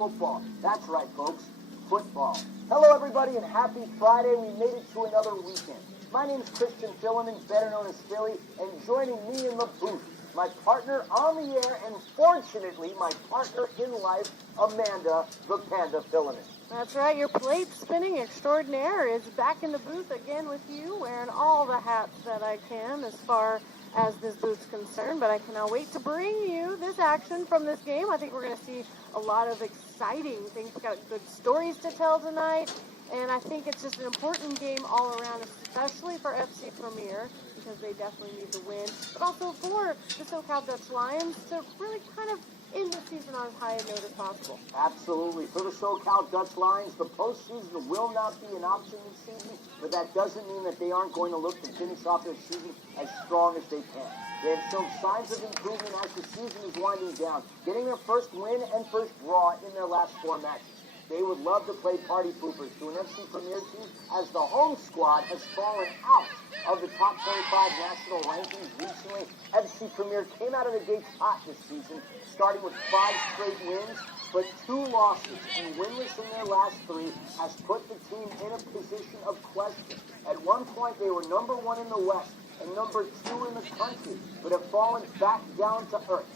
Football. That's right, folks. Football. Hello, everybody, and happy Friday. We made it to another weekend. My name is Christian Filliman, better known as Philly, and joining me in the booth, my partner on the air, and fortunately, my partner in life, Amanda, the Panda Filliman. That's right. Your plate spinning extraordinaire is back in the booth again with you, wearing all the hats that I can as far as this booth's concerned, but I cannot wait to bring you this action from this game. I think we're going to see a lot of exciting things. We've got good stories to tell tonight, and I think it's just an important game all around, especially for FC Premier, because they definitely need to win, but also for the Socal Dutch Lions to really kind of end the season on as high a note as possible. Absolutely. For the Socal Dutch Lions, the postseason will not be an option this season, but that doesn't mean that they aren't going to look to finish off their season as strong as they can. They have shown signs of improvement as the season is winding down, getting their first win and first draw in their last 4 matches. They would love to play party poopers to an FC Premier team as the home squad has fallen out of the top 25 national rankings recently. FC Premier came out of the gates hot this season, starting with 5 straight wins, but 2 losses and winless in their last 3 has put the team in a position of question. At one point, they were number 1 in the West and number 2 in the country, but have fallen back down to earth.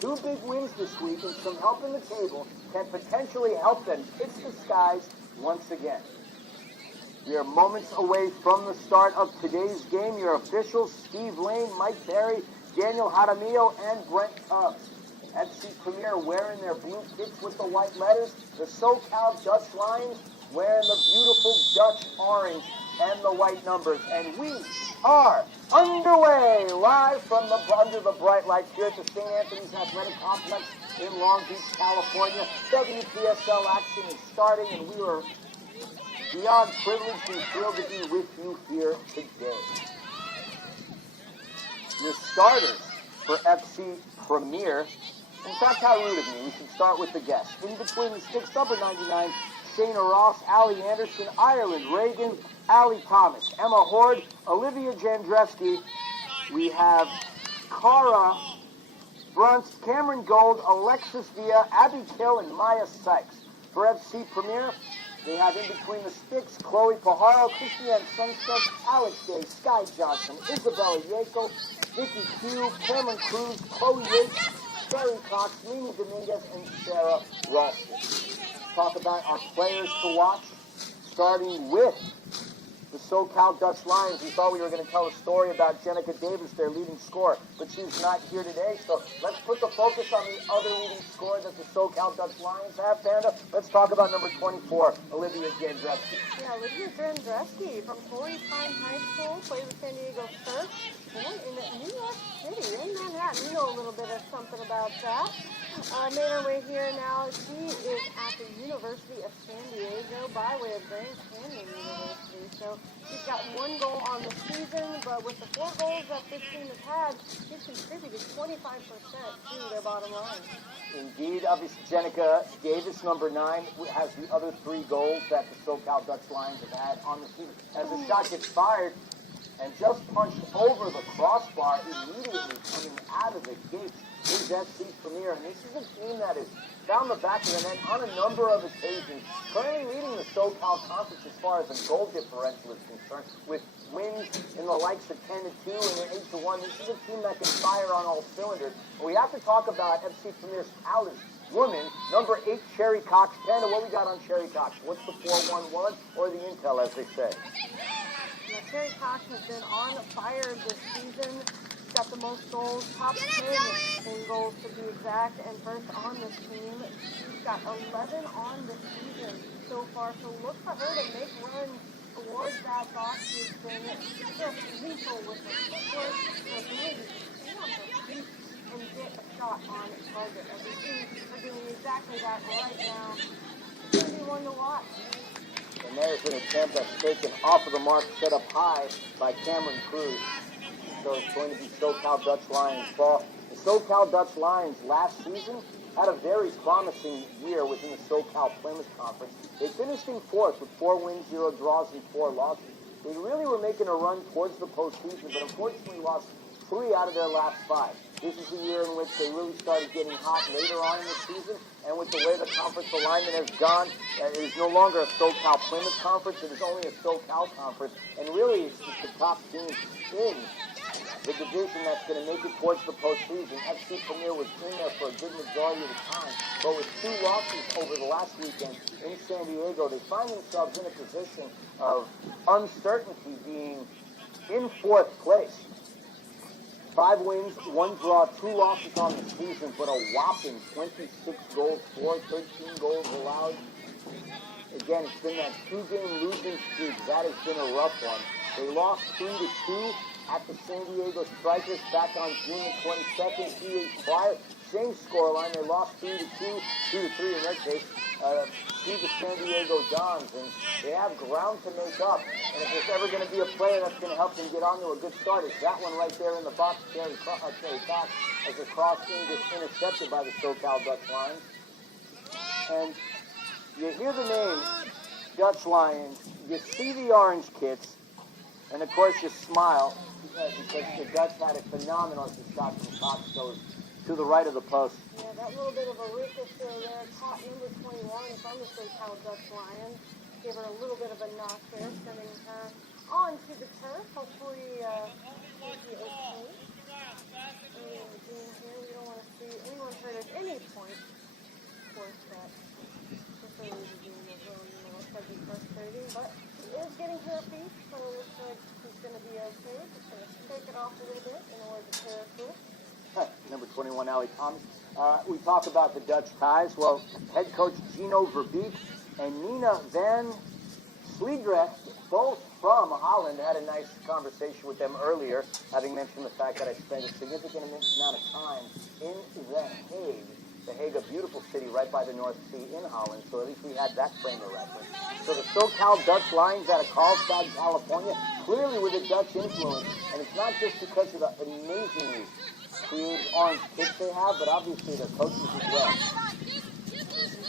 2 big wins this week and some help in the table can potentially help them pitch the skies once again. We are moments away from the start of today's game. Your officials, Steve Lane, Mike Berry, Daniel Jaramillo, and Brent Tubbs. FC Premier wearing their blue kits with the white letters. The Socal Dutch Lions wearing the beautiful Dutch orange and the white numbers. And we are underway live from under the bright lights here at the St. Anthony's Athletic Complex in Long Beach, California. Wpsl action is starting, and we are beyond privileged and thrilled to be with you here today. Your starters for FC Premier. In fact, how rude of me. We should start with the guests. In between the sticks, number 99, Shayna Ross, Allie Anderson, Ireland Reagan, Allie Thomas, Emma Horde, Olivia Jandreski. We have Cara Brunst, Cameron Gold, Alexis Villa, Abby Kill, and Maya Sykes. For FC Premier, they have in between the sticks Chloe Pajaro, Christiane Sunstead, Alex Day, Sky Johnson, Isabella Yako, Vicky Q, Cameron Cruz, Chloe Yates, Sherry Cox, Mimi Dominguez, and Sarah Ralston. Talk about our players to watch, starting with the Socal Dutch Lions. We thought we were going to tell a story about Jenica Davis, their leading scorer, but she's not here today, so let's put the focus on the other leading scorer that the Socal Dutch Lions have, Panda. Let's talk about number 24, Olivia Jandreski. Yeah, Olivia Jandreski from Torrey Pine High School, plays with San Diego Surf, born in New York City, in Manhattan. You know a little bit of something about that. Made her way here now. She is at the University of San Diego by way of Grand Canyon University. So she's got 1 goal on the season, but with the 4 goals that this team has had, she's contributed 25% to their bottom line. Indeed, obviously, Jenica Davis, number 9, has the other 3 goals that the Socal Dutch Lions have had on the season. As the shot gets fired and just punched over the crossbar immediately coming out of the gates is FC Premier. And this is a team that has found the back of the net on a number of occasions, currently leading the Socal Conference as far as the goal differential is concerned, with wins in the likes of 10-2 and 8-1. This is a team that can fire on all cylinders. And we have to talk about FC Premier's talent woman, number 8, Sherry Cox. Panda, what we got on Sherry Cox? What's the 4-1-1 or the intel, as they say? Now, Sherry Cox has been on fire this season. She's got the most goals, top 10 in goals to be exact, and first on this team. She's got 11 on the season so far, so look for her to make runs towards that box. She's been just lethal with her footwork, her ability to stay on her feet and get a shot on target. And we see her doing exactly that right now. It's going to be one to watch. And there's an attempt that's taken off of the mark, set up high by Cameron Cruz. So it's going to be Socal Dutch Lions ball. The Socal Dutch Lions last season had a very promising year within the Socal Plymouth Conference. They finished in 4th with 4 wins, 0 draws, and 4 losses. They really were making a run towards the postseason, but unfortunately lost 3 out of their last 5. This is the year in which they really started getting hot later on in the season, and with the way the conference alignment has gone, it is no longer a Socal Plymouth conference, it is only a Socal conference, and really it's just the top teams in the division that's going to make it towards the postseason. FC Premier was in there for a good majority of the time, but with 2 losses over the last weekend in San Diego, they find themselves in a position of uncertainty, being in 4th place. 5 wins, 1 draw, 2 losses on the season, but a whopping 26 goals scored, 13 goals allowed. Again, it's been that 2-game losing streak. That has been a rough one. They lost 3-2 at the San Diego Strikers back on June the 22nd. 3 days prior, same scoreline. They lost 3-2, 2-3 in their case, to the San Diego Dons, and they have ground to make up. And if there's ever going to be a player that's going to help them get on to a good start, it's that one right there in the box, Jerry Cox, as a cross gets intercepted by the Socal Dutch Lions. And you hear the name Dutch Lions, you see the orange kits, and of course you smile because the Dutch had a phenomenal shot from Cox goes to the right of the post. Yeah, that little bit of a ricochet there caught number 21 from the Socal Dutch Lions. Give her a little bit of a knock there, sending her onto the turf. Hopefully, she'll be okay. Early in the game here, we don't want to see anyone hurt at any point. Of course, that this early in the game is really, could be frustrating, but she is getting to her feet, so it looks like she's going to be okay. Just going to shake it off a little bit in order to tear through. Number 21, Allie Thomas. We talk about the Dutch ties. Well, head coach Gino Verbeek and Nina van Sliedrecht, both from Holland, had a nice conversation with them earlier, having mentioned the fact that I spent a significant amount of time in The Hague. The Hague, a beautiful city right by the North Sea in Holland, so at least we had that frame of reference. So the Socal Dutch Lions out of Carlsbad, California, clearly with a Dutch influence, and it's not just because of the amazingly creative orange kits they have, but obviously their coaches as well.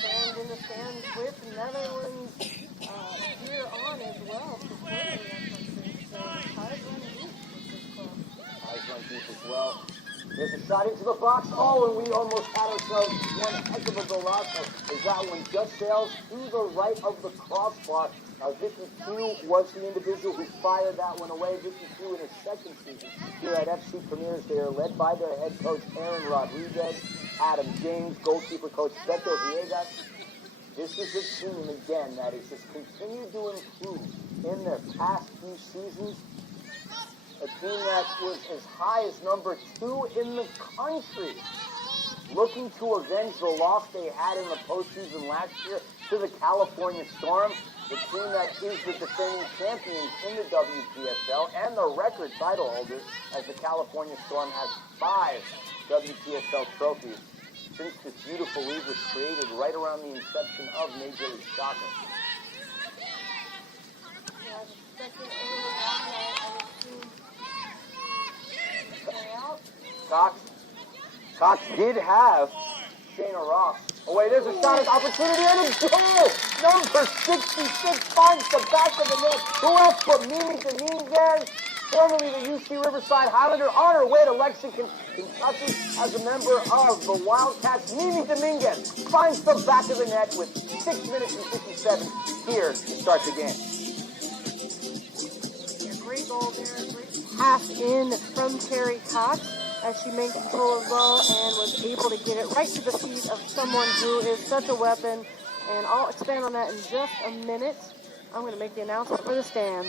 Fans in the stands with Netherlands here on as well, supporting that country. So ties run deep with this club. Ties run deep as well. There's a shot into the box. Oh, and we almost had ourselves one heck of a golazo as that one just sails to the right of the crossbar. 52 was the individual who fired that one away. 52 in his second season here at FC Premiers. They are led by their head coach, Aaron Rodriguez, Adam James, goalkeeper coach, Beto Villegas. This is a team, again, that has just continued to improve in their past few seasons. A team that was as high as number 2 in the country, looking to avenge the loss they had in the postseason last year to the California Storm, the team that is the defending champions in the WPSL and the record title holders, as the California Storm has 5 WPSL trophies since this beautiful league was created right around the inception of Major League Soccer. Yeah, the second early on, I would assume Cox did have Shayna Ross. Oh wait, there's a shot, opportunity, and a goal! Number 66 finds the back of the net. Who else but Mimi Dominguez, formerly the UC Riverside Highlander, on her way to Lexington, Kentucky, as a member of the Wildcats. Mimi Dominguez finds the back of the net with 6 minutes and 57 here to start the game. Great goal there, great pass in from Terry Cox as she made control of the ball and was able to get it right to the feet of someone who is such a weapon. And I'll expand on that in just a minute. I'm going to make the announcement for the stand.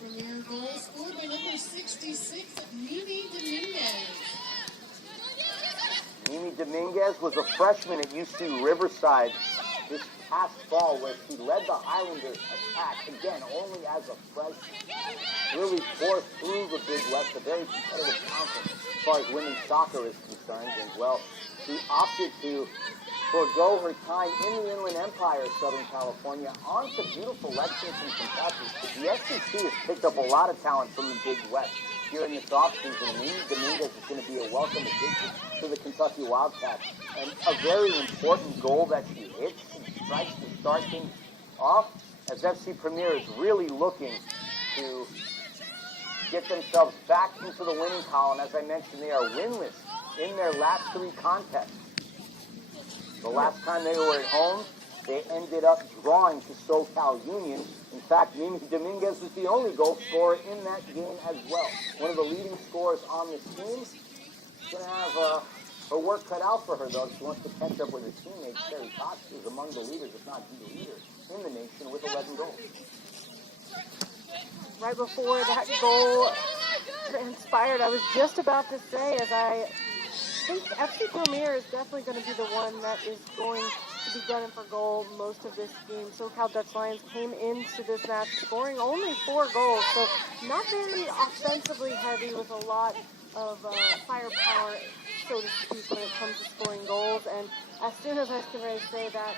Premier goal scored by number 66, Mimi Dominguez. Mimi Dominguez was a freshman at UC Riverside this past fall, where she led the Highlanders attack, again, only as a freshman. Really tore through the Big West, a very competitive conference as far as women's soccer is concerned. And, well, she opted to forego her time in the Inland Empire of Southern California onto beautiful Lexington, Kentucky. The SEC has picked up a lot of talent from the Big West here in this offseason, and Mimi Dominguez is going to be a welcome addition to the Kentucky Wildcats. And a very important goal that she hits and strikes to start things off, as FC Premier is really looking to get themselves back into the winning column. As I mentioned, they are winless in their last 3 contests. The last time they were at home, they ended up drawing to Socal Union. In fact, Mimi Dominguez was the only goal scorer in that game as well. One of the leading scorers on this team. She's going to have her work cut out for her, though. She wants to catch up with her teammate, Jerry Cox, who's among the leaders, if not the leader, in the nation with 11 goals. Right before that goal transpired, I was just about to say, as I think FC Premier is definitely going to be the one that is going to be gunning for goal most of this game. Socal Dutch Lions came into this match scoring only 4 goals, so not very offensively heavy with a lot of firepower, so to speak, when it comes to scoring goals. And as soon as I was getting ready to say that,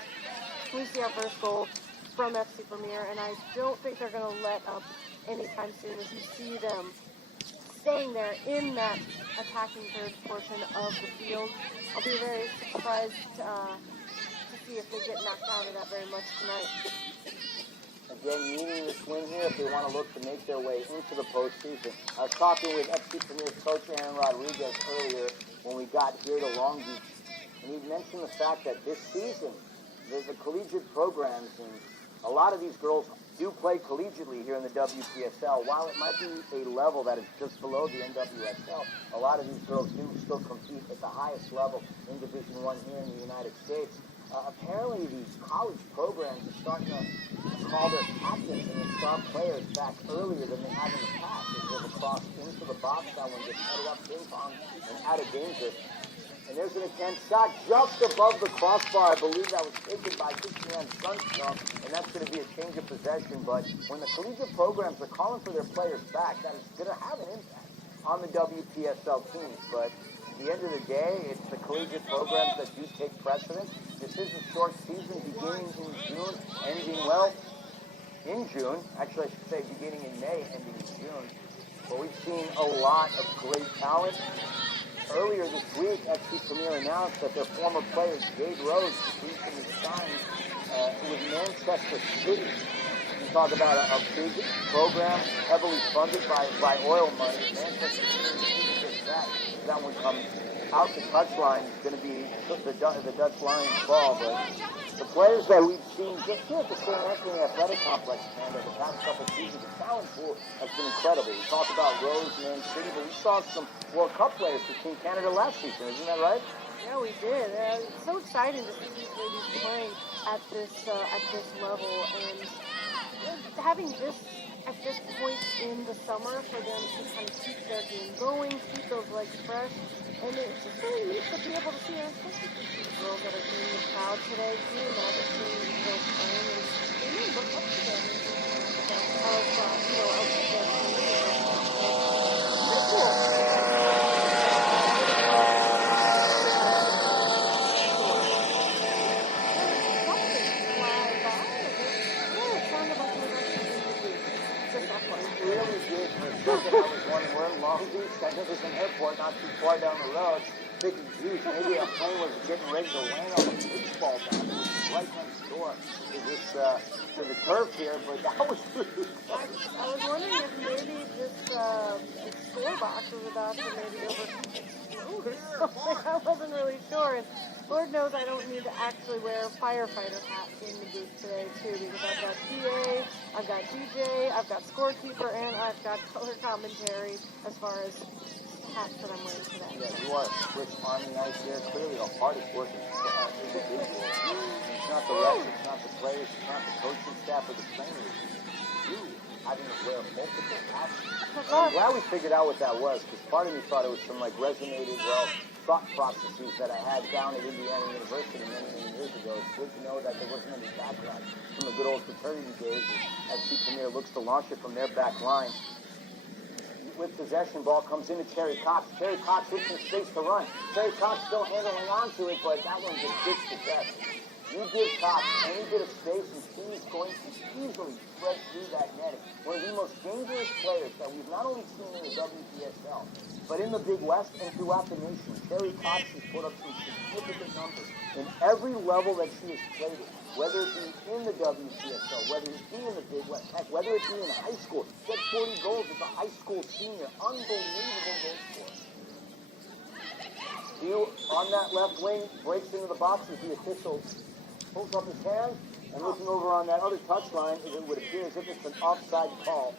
we see our first goal from FC Premier, and I don't think they're going to let up anytime soon as you see them staying there in that attacking third portion of the field. I'll be very surprised to see if they get knocked out of that very much tonight. Again, needing this win here if they want to look to make their way into the postseason. I was talking with FC Premier's coach Aaron Rodriguez earlier when we got here to Long Beach, and he mentioned the fact that this season, the collegiate programs, and a lot of these girls do play collegiately here in the Wpsl. While it might be a level that is just below the NWSL, a lot of these girls do still compete at the highest level in Division I here in the United States. Apparently, these college programs are starting to call their captains and their star players back earlier than they have in the past. As there's a cross into the box, that one gets headed up ping pong and out of danger. And there's an attempt shot just above the crossbar. I believe that was taken by Christiane Sundstrom, and that's going to be a change of possession. But when the collegiate programs are calling for their players back, that is going to have an impact on the WPSL teams. But at the end of the day, it's the collegiate programs that do take precedence. This is a short season beginning in June, ending, well, in June. Actually, I should say beginning in May, ending in June. But we've seen a lot of great talent. Earlier this week, FC Premier announced that their former player, Jade Rose, recently signed with Manchester City. You talk about a big program heavily funded by oil money. Manchester City gets that one comes out the touchline. It's going to be the Dutch Lions ball. But the players that we've seen just here at the St. Anthony Athletic Complex, man, over the past couple of seasons, the talent pool has been incredible. We talked about Rose, Man City, but we saw some World Cup players for Team Canada last season. Isn't that right? Yeah, we did. It's so exciting to see these ladies playing at this level, and having this at this point in the summer for them to kind of keep their game going, keep those legs fresh, and it's just really neat to be able to see, especially the girls that are doing the crowd today, seeing that the team is still playing, and they really look up to them of their team. Pretty cool. Really did for a second. I was wondering, we're in Long Beach. I know there's an airport not too far down the road. Thinking, geez, maybe a plane was getting ready to land on a baseball bat. It was right next door to the turf here, but that was really close. I was wondering if maybe this score box was about to maybe explode or something. I wasn't really sure. And Lord knows I don't need to actually wear a firefighter hat in the booth today, too, because I've got PA, I've got DJ, I've got scorekeeper, and I've got color commentary as far as hats that I'm wearing today. Yeah, you are a Swiss Army knife here. Clearly the hardest working individual. It's not the refs, it's not the players, it's not the coaching staff or the trainers. It's you having to wear multiple hats. I'm glad we figured out what that was, because part of me thought it was some resonated, thought processes that I had down at Indiana University many years ago. It's good to know that there wasn't any backlash from the good old fraternity days as FC Premier looks to launch it from their back line. With possession, ball comes into Cherry Cox. Cherry Cox looking space to run. Cherry Cox still handling on to it, but that one just gets to death. You give Cox any bit of space, and he is going to easily spread through that netting. One of the most dangerous players that we've not only seen in the Wpsl, but in the Big West and throughout the nation. Jerry Cox has put up some significant numbers in every level that she has played it, whether it be in the Wpsl, whether it be in the Big West, heck, whether it be in high school. She had 40 goals as a high school senior. Unbelievable goal scorer. Hugh on that left wing breaks into the box as the official pulls up his hand and looking over on that other touchline, it would appear as if it's an offside call.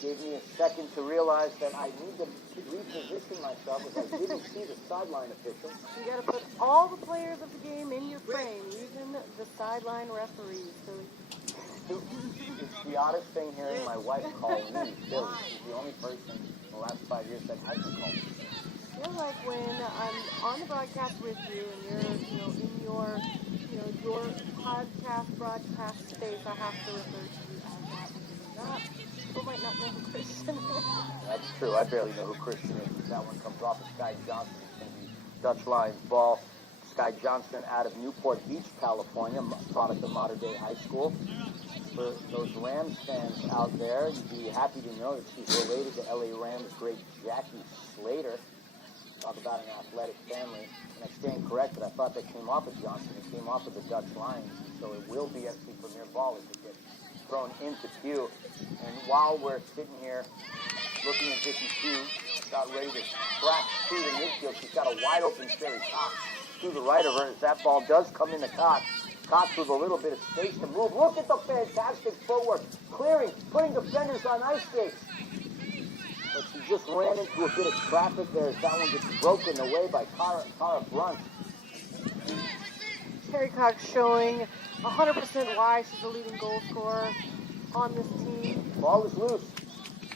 Gave me a second to realize that I need to reposition myself as I didn't see the sideline official. You got to put all the players of the game in your frame, even the sideline referees. So it's the oddest thing hearing my wife call me Billy. She's the only person in the last 5 years that hasn't called me. I feel like when I'm on the broadcast with you and you're, in your, your podcast broadcast space, I have to refer to you as that because people might not know who Christian is. That's true. I barely know who Christian is. That one comes off of Sky Johnson. It's going to be Dutch Lions ball. Sky Johnson out of Newport Beach, California, product of Modern Day High School. For those Rams fans out there, you'd be happy to know that she's related to LA Rams great Jackie Slater. Talk about an athletic family. And I stand corrected. I thought that came off of Johnson. It came off of the Dutch Lions. So it will be FC Premier ball as it gets thrown into Q. And while we're sitting here looking at Vicky Q, got ready to crack through the midfield, she's got a wide open Jerry Cox to the right of her as that ball does come into Cox. Cox with a little bit of space to move. Look at the fantastic footwork. Clearing, putting defenders on ice skates. But she just ran into a bit of traffic there as that one gets broken away by Cara Brunt. Terry Cox showing 100% why she's the leading goal scorer on this team. Ball is loose.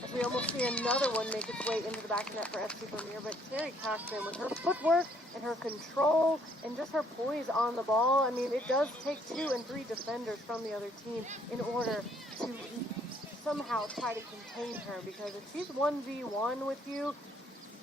As we almost see another one make its way into the back of net for FC Premier, but Terry Cox, with her footwork and her control and just her poise on the ball, I mean, it does take 2 and 3 defenders from the other team in order to somehow try to contain her, because if she's 1v1 with you,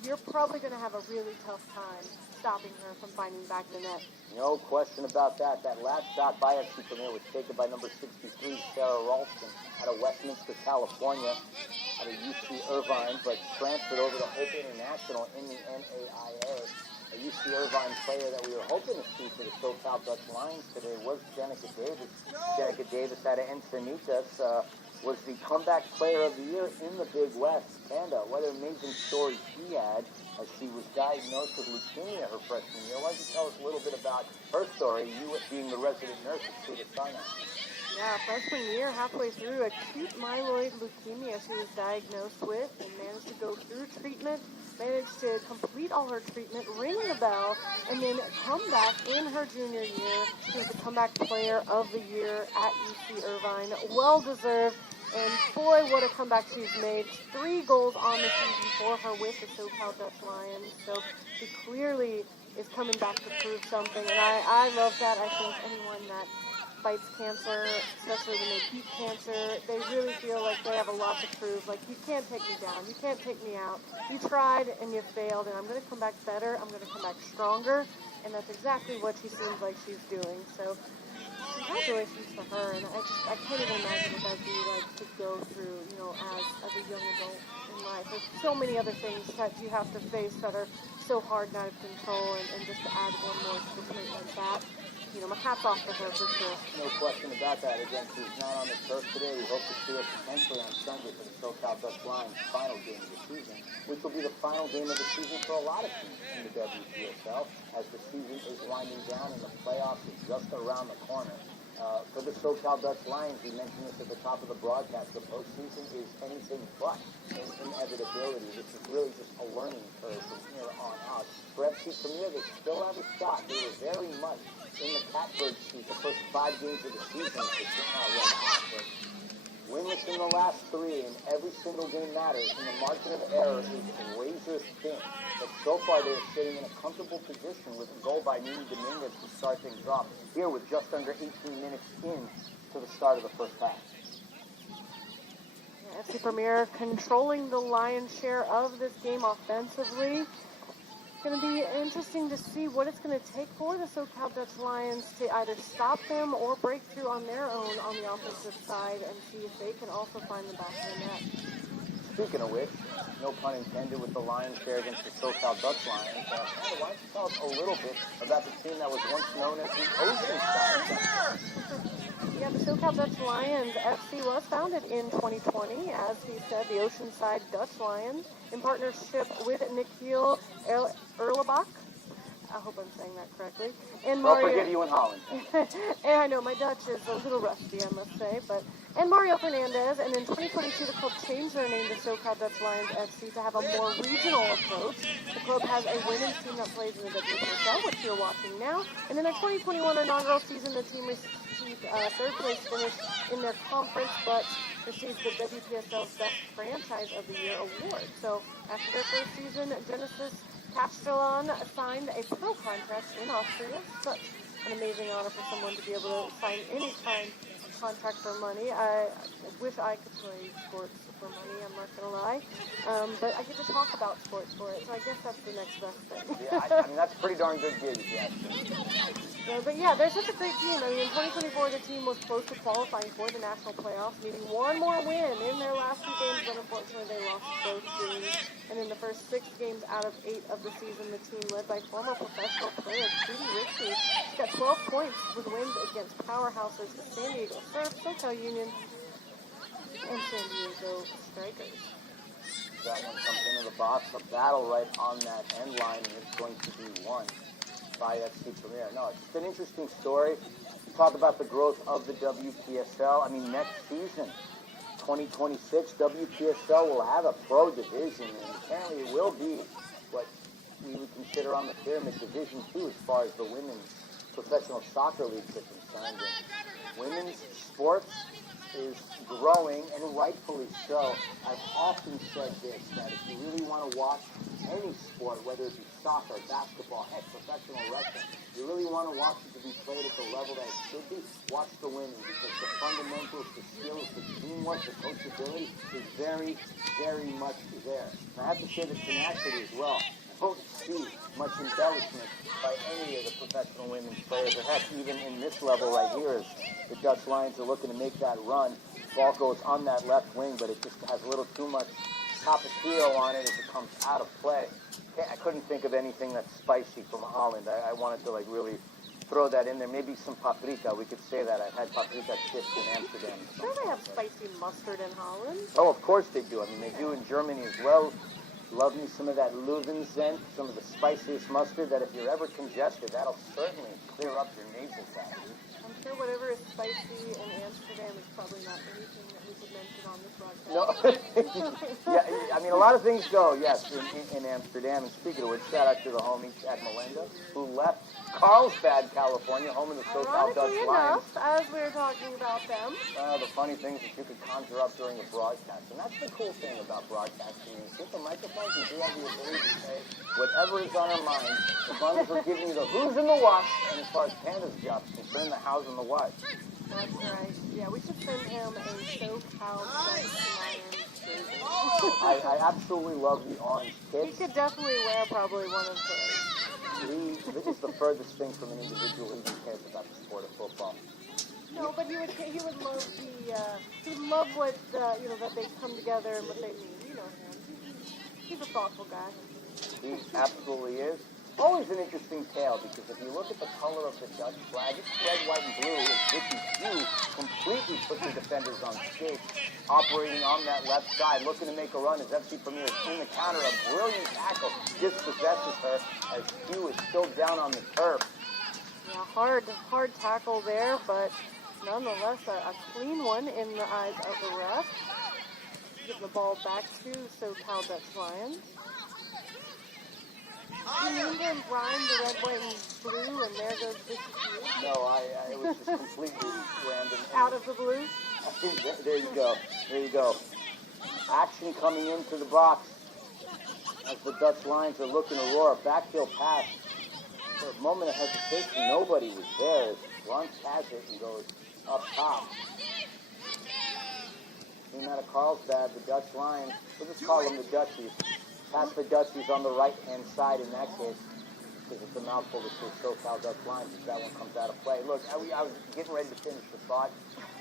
you're probably going to have a really tough time stopping her from finding back the net. No question about that. That last shot by FC Premier was taken by number 63, Sarah Ralston, out of Westminster, California, out of UC Irvine, but transferred over to Hope International in the NAIA. A UC Irvine player that we were hoping to see for the Socal Dutch Lions today was Jenica Davis. Jenica Davis out of Encinitas was the comeback player of the year in the Big West. Canada, what an amazing story she had as she was diagnosed with leukemia her freshman year. Why don't you tell us a little bit about her story, you being the resident nurse at Sinai? Yeah, freshman year, halfway through, acute myeloid leukemia she was diagnosed with and managed to go through treatment, managed to complete all her treatment, ring the bell, and then come back in her junior year. She was the comeback player of the year at UC Irvine. Well-deserved. And boy, what a comeback she's made. 3 goals on the season for her with the Socal Dutch Lions. So she clearly is coming back to prove something. And I love that. I think anyone that fights cancer, especially when they beat cancer, they really feel like they have a lot to prove. Like, you can't take me down. You can't take me out. You tried and you failed, and I'm going to come back better. I'm going to come back stronger. And that's exactly what she seems like she's doing. So congratulations to her, and I can't even imagine what that'd be like to go through, as a young adult in life. There's so many other things that you have to face that are so hard and out of control, and just to add one more to the plate like that, my hat's off to her for sure. No question about that. Again, she's not on the turf today. We hope to see her potentially on Sunday for the Socal Dutch Lions final game of the season, which will be the final game of the season for a lot of teams in the Wpsl, as the season is winding down and the playoffs is just around the corner. For the Socal Dutch Lions, we mentioned this at the top of the broadcast, the postseason is anything but an inevitability. This is really just a learning curve from here on out. For FC Premier, they still have a shot. They were very much in the catbird seat the first 5 games of the season. Winless in the last 3, and every single game matters, and the margin of error is razor thin. But so far, they are sitting in a comfortable position with a goal by Mimi Dominguez to start things off here with just under 18 minutes in to the start of the first half. FC Premier controlling the lion's share of this game offensively. going to be interesting to see what it's going to take for the Socal Dutch Lions to either stop them or break through on their own on the offensive side and see if they can also find the back of the net. Speaking of which, no pun intended with the Lions there against the Socal Dutch Lions, why don't you tell us a little bit about the team that was once known as the Oceanside? Yeah, the Socal Dutch Lions FC was founded in 2020, as he said, the Oceanside Dutch Lions, in partnership with Nikhil Erlebach. I hope I'm saying that correctly. And Mario. Don't forget you in Holland. And I know my Dutch is a little rusty, I must say, and Mario Fernandez. And in 2022, the club changed their name to Socal Dutch Lions FC to have a more regional approach. The club has a women's team that plays in the Wpsl, which you're watching now. And in their 2021 inaugural season, the team received a third-place finish in their conference, but received the Wpsl's Best Franchise of the Year award. So after their first season, Genesis Castellon signed a pro contract in Austria. Such an amazing honor for someone to be able to sign any kind of contract for money. I wish I could play sports for money, I'm not going to lie. But I get to talk about sports for it, so I guess that's the next best thing. Yeah, I mean, that's a pretty darn good gig, yeah. But yeah, they're such a great team. I mean, in 2024, the team was close to qualifying for the national playoffs, needing one more win in their last 2 games, but unfortunately they lost both games. And in the first 6 games out of 8 of the season, the team, led by former professional player Judy Ritchie, got 12 points with wins against powerhouses San Diego Surf, Socal Union, and San Diego Strikers. That one comes into the box, a battle right on that end line, and it's going to be won by FC Premier. No, it's just an interesting story. Talk about the growth of the WPSL. I mean, next season, 2026, WPSL will have a pro division, and apparently it will be what we would consider on the pyramid division too, as far as the women's professional soccer leagues are concerned. And women's sports is growing, and rightfully so. I've often said this, that if you really want to watch any sport, whether it be soccer, basketball, heck, professional wrestling, you really want to watch it to be played at the level that it should be, watch the women, because the fundamentals, the skills, the teamwork, the coachability is very, very much there. And I have to say the tenacity as well. I don't see much embellishment by any of the professional women's players, or heck, even in this level right here, as the Dutch Lions are looking to make that run. Ball goes on that left wing, but it just has a little too much tapatio on it as it comes out of play. I couldn't think of anything that's spicy from Holland. I wanted to really throw that in there. Maybe some paprika. We could say that. I've had paprika chips in Amsterdam. Sure, they have spicy mustard in Holland. Oh, of course they do. I mean, they do in Germany as well. Love me some of that Löwenzahn, some of the spiciest mustard that if you're ever congested, that'll certainly clear up your nasal cavity. I'm sure whatever is spicy in Amsterdam is probably not anything that we could mention on this broadcast. No. Yeah, I mean, a lot of things go, yes, in Amsterdam. And speaking of which, shout out to the homies at Melinda, who left Carlsbad, California, home of the Socal Dutch Ironically Lions. enough, as we were talking about them. The funny things that you could conjure up during a broadcast. And that's the cool thing about broadcasting. You get the microphones, you do have the ability to say whatever is on our minds, as long as we're giving you the who's and the what's, and as far as Panda's job is concerned, the how's and the what. That's right. Yeah, we should send him a Socal Dutch Lions jersey. I absolutely love the orange He kids. could definitely wear probably one of those. This is the furthest thing from an individual who even cares about the sport of football. No, but he would love he'd love what that they come together and what they mean. You know him. He's a thoughtful guy. He absolutely is. Always an interesting tale, because if you look at the color of the Dutch flag, it's red, white, and blue. It's Vicky Hughes completely put the defenders on skates, operating on that left side, looking to make a run as FC Premier is in the counter. A brilliant tackle dispossesses her as Hugh is still down on the turf. Yeah, hard tackle there, but nonetheless a clean one in the eyes of the ref. Give the ball back to Socal Dutch Lions. You mean to rhyme the red, white, and blue, and there goes Vicky Hughes? No, it was just completely random. Out of the blue? There you go. There you go. Action coming into the box as the Dutch Lions are looking to roar. Backfield pass. For a moment of hesitation, nobody was there. As Lance has it and goes up top. Team out of Carlsbad, the Dutch Lions. We'll just call them the Dutchies. Pass for Dutch, he's on the right-hand side in that case, because it's a mouthful to say Socal Dutch lines if that one comes out of play. Look, I was getting ready to finish the thought.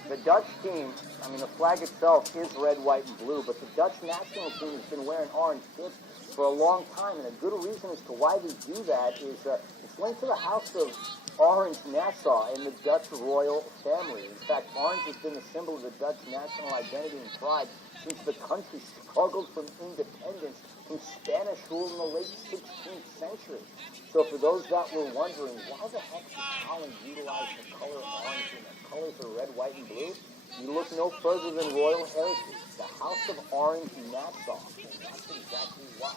The Dutch team, I mean, the flag itself is red, white, and blue, but the Dutch national team has been wearing orange kits for a long time, and a good reason as to why they do that is it's linked to the House of Orange Nassau and the Dutch royal family. In fact, orange has been the symbol of the Dutch national identity and pride since the country struggled from independence from Spanish rule in the late 16th century. So for those that were wondering, why the heck does Holland utilize the color orange when the colors are red, white, and blue? You look no further than royal heritage, the House of Orange Nassau, and that's exactly why.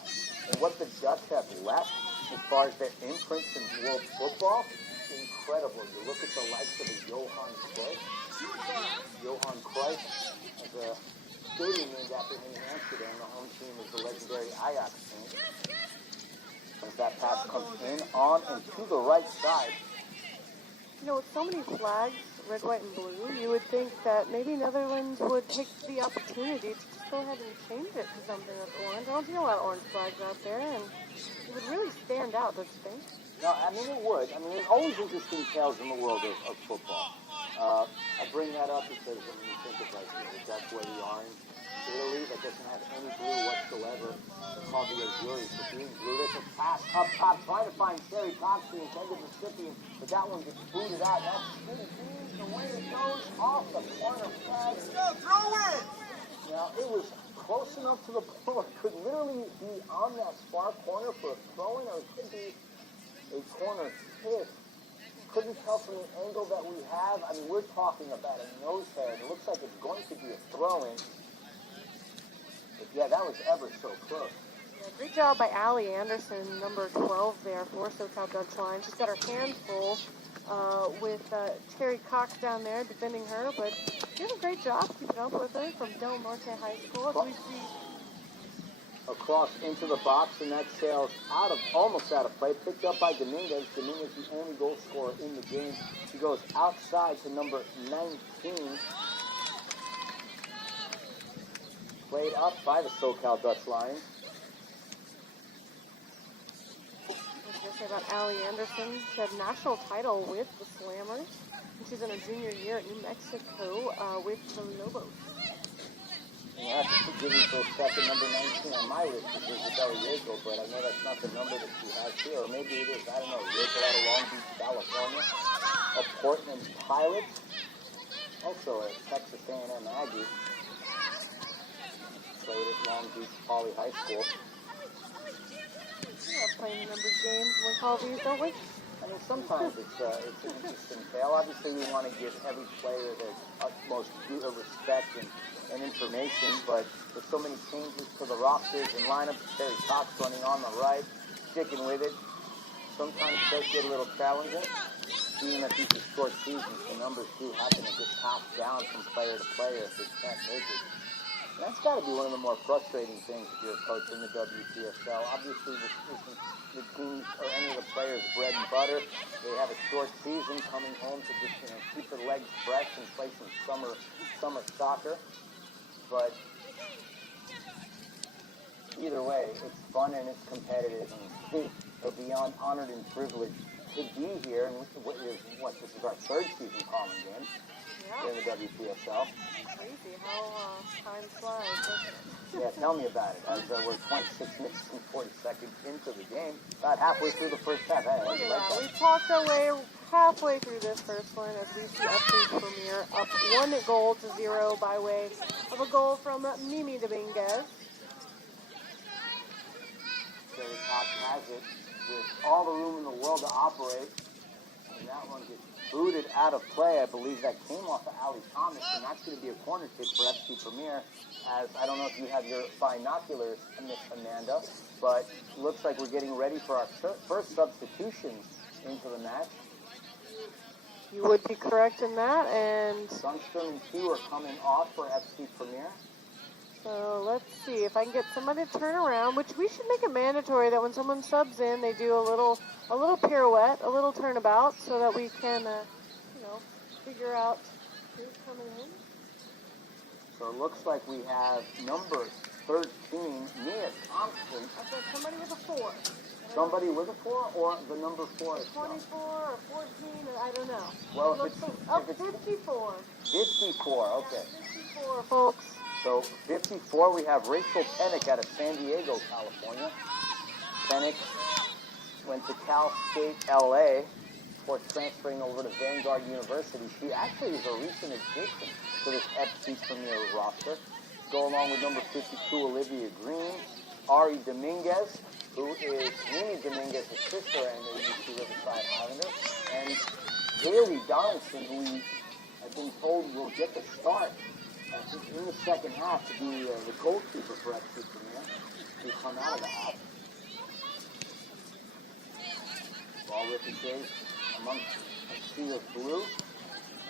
And what the Dutch have left as far as their imprints in world football, incredible. You look at the likes of a Johan Cruyff. Johan Cruyff has a stadium named after him in Amsterdam. The home team is the legendary Ajax team. As that pass comes in, on, and to the right side. You know, with so many flags, red, white, and blue, you would think that maybe Netherlands would take the opportunity to just go ahead and change it to something that's orange. I don't see a lot of orange flags out there, and it would really stand out, don't you think? No, I mean, it would. I mean, there's always interesting tales in the world of football. I bring that up because when you think of, like, the Dutch way the orange, Italy, that doesn't have any blue whatsoever, it's called the Azzurri. So being blue, there's a pass up top, trying to find Sherry Cox, the intended recipient, but that one gets booted out. That's the way it goes off the corner flag. Throw it! Now, it was close enough to the point where it could literally be on that far corner for a throw-in, or it could be a corner kick. Couldn't tell from the angle that we have. I mean, we're talking about a nose hair, and it looks like it's going to be a throw-in. But yeah, that was ever so close. Yeah, great job by Allie Anderson, number 12 there for Socal Dutch line. She's got her hands full with Terry Cox down there defending her, but she did a great job keeping up with her from Del Norte High School. As we see across into the box, and that sails almost out of play. Picked up by Dominguez. Dominguez, the only goal scorer in the game. He goes outside to number 19. Played up by the Socal Dutch Lions. I was going to say about Allie Anderson. She had national title with the Slammers. And she's in her junior year at New Mexico with the Lobos. You have to forgive me for a second. Number 19 on my list is Isabella Riego, but I know that's not the number that she has here. Or maybe it is. I don't know. Riego out of Long Beach, California. A Portland Pilot. Also a Texas A&M Aggie. Played at Long Beach Poly High School. We love playing the numbers games when call these, don't we? I mean, sometimes it's an interesting tale. Obviously, we want to give every player their utmost due respect and information, but there's so many changes to the rosters and lineups. Terry Cox running on the right, sticking with it. Sometimes it does get a little challenging. Being that these are short seasons, the numbers do happen to just pass down from player to player if they can't make it. And that's got to be one of the more frustrating things if you're a coach in the Wpsl. Obviously, this isn't the teams or any of the players' bread and butter. They have a short season coming home to just keep their legs fresh and play some summer soccer. But either way, it's fun and it's competitive, and we're beyond honored and privileged to be here. And this is our third season calling games here in the Wpsl. Crazy how time flies. Yeah, tell me about it. As we're 26 minutes and 40 seconds into the game, about halfway through the first half. Hey, Look at like that. We talked our way halfway through this first one as we see FC Premier up 1-0 by way of a goal from Mimi Dominguez. Jerry Cox has it with all the room in the world to operate. And that one gets booted out of play. I believe that came off of Allie Thomas, and that's going to be a corner kick for FC Premier. As I don't know if you have your binoculars, Miss Amanda, but looks like we're getting ready for our first substitutions into the match. You would be correct in that, and Sundstrom and Q are coming off for FC Premier. so let's see if I can get somebody to turn around, which we should make it mandatory that when someone subs in, they do a little pirouette, a little turnabout, so that we can, figure out who's coming in. So it looks like we have number 13, Mia Thompson. Okay, somebody with a 4. Somebody with a 4 or the number 4 itself? 24 or 14, I don't know. Well, It looks if it's 54. 54, okay. 54, folks. So 54, we have Rachel Pennick out of San Diego, California. Pennick went to Cal State LA before transferring over to Vanguard University. She actually is a recent addition to this FC Premier roster. Go along with number 52, Olivia Green, Ari Dominguez, who is Mimi Dominguez's sister and the UC Riverside Islander, and Haley Donaldson, who we have been told will get the start in the second half to be the goalkeeper for FC Premier, who come out of the half. Ball ricochets amongst a sea of blue.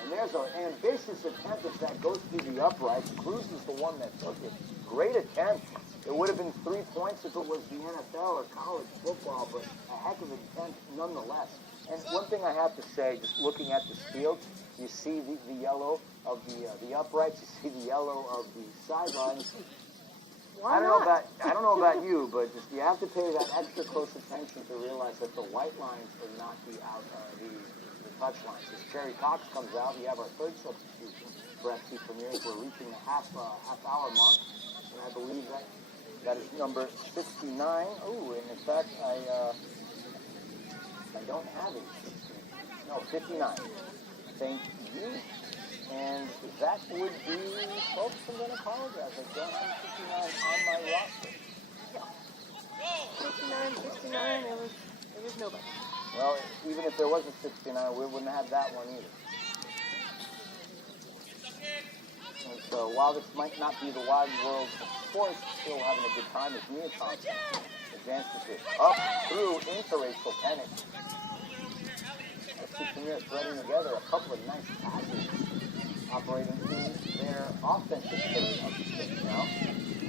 And there's an ambitious attempt if that goes through the uprights. Cruz is the one that took it. Great attempt. It would have been 3 points if it was the NFL or college football, but a heck of an attempt nonetheless. And one thing I have to say, just looking at this field, you see the yellow of the uprights, you see the yellow of the sidelines. Why I not? don't know about you, but just you have to pay that extra close attention to realize that the white lines are not the touch lines. As Jerry Cox comes out, we have our third substitution for FC Premier. We're reaching the half hour mark, and I believe that is number 69. Oh, and in fact, I don't have it. No, 59. Thank you. And that would be, folks, I'm going to apologize. I don't have 59 on my roster. 69, it was nobody. Well, even if there was a 69, we wouldn't have that one either. And so while this might not be the wide world of sports, still having a good time as Mia Thompson advances it up through into Rachel Pennick. FC Premier threading together a couple of nice passes, operating in their offensive area of the pitch now.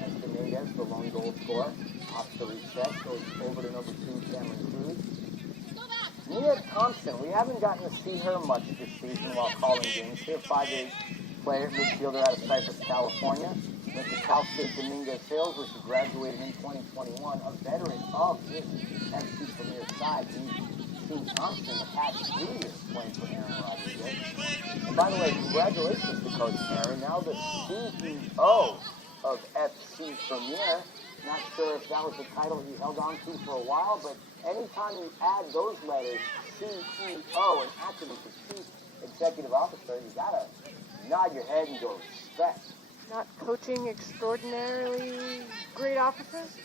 As Dominguez, the lone goal scorer, opts the reset, goes over to number 2, Cameron Cruz. Mia Thompson, we haven't gotten to see her much this season while calling games here. 5'8" player, midfielder out of Cypress, California. Went to Cal State Dominguez Hills, where she graduated in 2021. A veteran of this FC Premier side. We've seen Thompson the past 3 years playing for Aaron Rodriguez. And by the way, congratulations to Coach Aaron. Now the CEO of FC Premier. Not sure if that was the title he held on to for a while, but anytime you add those letters, CEO, and acronym for Chief Executive Officer, you gotta nod your head and go, respect. Not coaching extraordinarily great officers?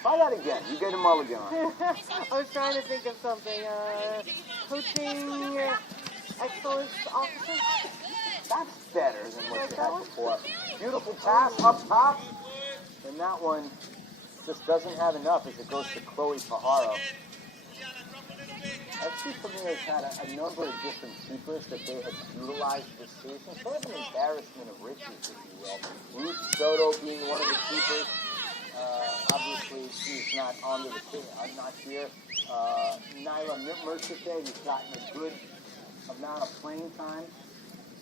Try that again. You get a mulligan on it. I was trying to think of something. Coaching excellence officers? That's better than what you had before. Beautiful pass up top. And that one just doesn't have enough as it goes to Chloe Pajaro. FC Premier has had a number of different keepers that they have utilized this season. Sort of an embarrassment of riches, if you will. Ruth Soto being one of the keepers. Obviously, she's not onto the team. I'm not here. Nyla Mercete, who's gotten a good amount of playing time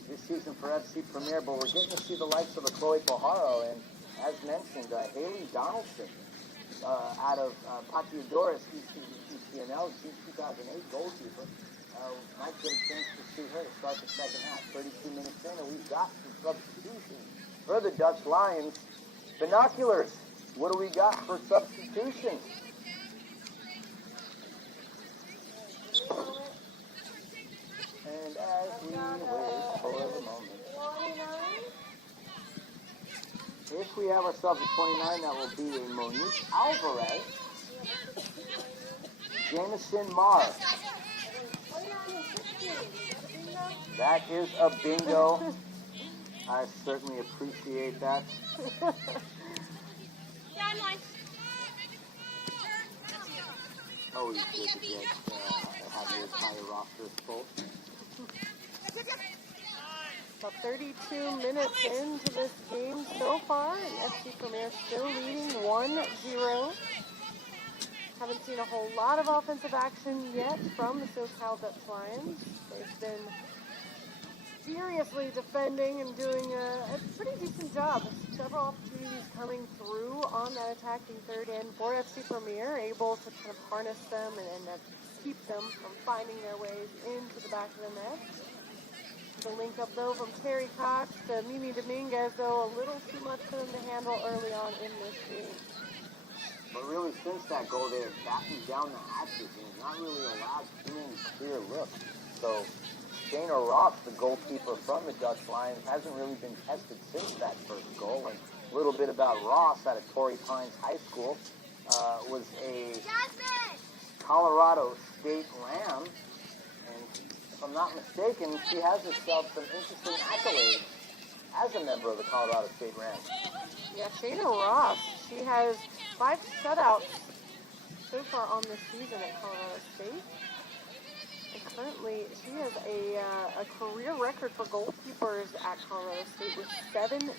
this season for FC Premier, but we're getting to see the likes of a Chloe Pajaro and, as mentioned, Haley Donaldson out of Patiadores, ECNL, 2008 goalkeeper. Might get a chance to see her to start the second half. 32 minutes in, and we've got some substitutions for the Dutch Lions. Binoculars, what do we got for substitutions? And as we wait for the moment. If we have ourselves a 29, that will be a Monique Alvarez. Jameson Marr. That is a bingo. I certainly appreciate that. Always good to get have your entire roster full. About 32 minutes into this game so far, and FC Premier still leading 1-0. Haven't seen a whole lot of offensive action yet from the Socal Dutch Lions. They've been furiously defending and doing a pretty decent job. several opportunities coming through on that attacking third end for FC Premier, able to kind of harness them and keep them from finding their ways into the back of the net. The link up, though, from Terry Cox to Mimi Dominguez, though, a little too much for them to handle early on in this game. But really, since that goal, they have battened down the hatches and not really allowed too many clear looks. So Dana Ross, the goalkeeper from the Dutch Lions, hasn't really been tested since that first goal. And a little bit about Ross out of Torrey Pines High School, was a Colorado State Ram. And if I'm not mistaken, she has herself some interesting accolades as a member of the Colorado State Rams. Yeah, Shayna Ross, she has 5 shutouts so far on this season at Colorado State. And currently, she has a career record for goalkeepers at Colorado State with 17.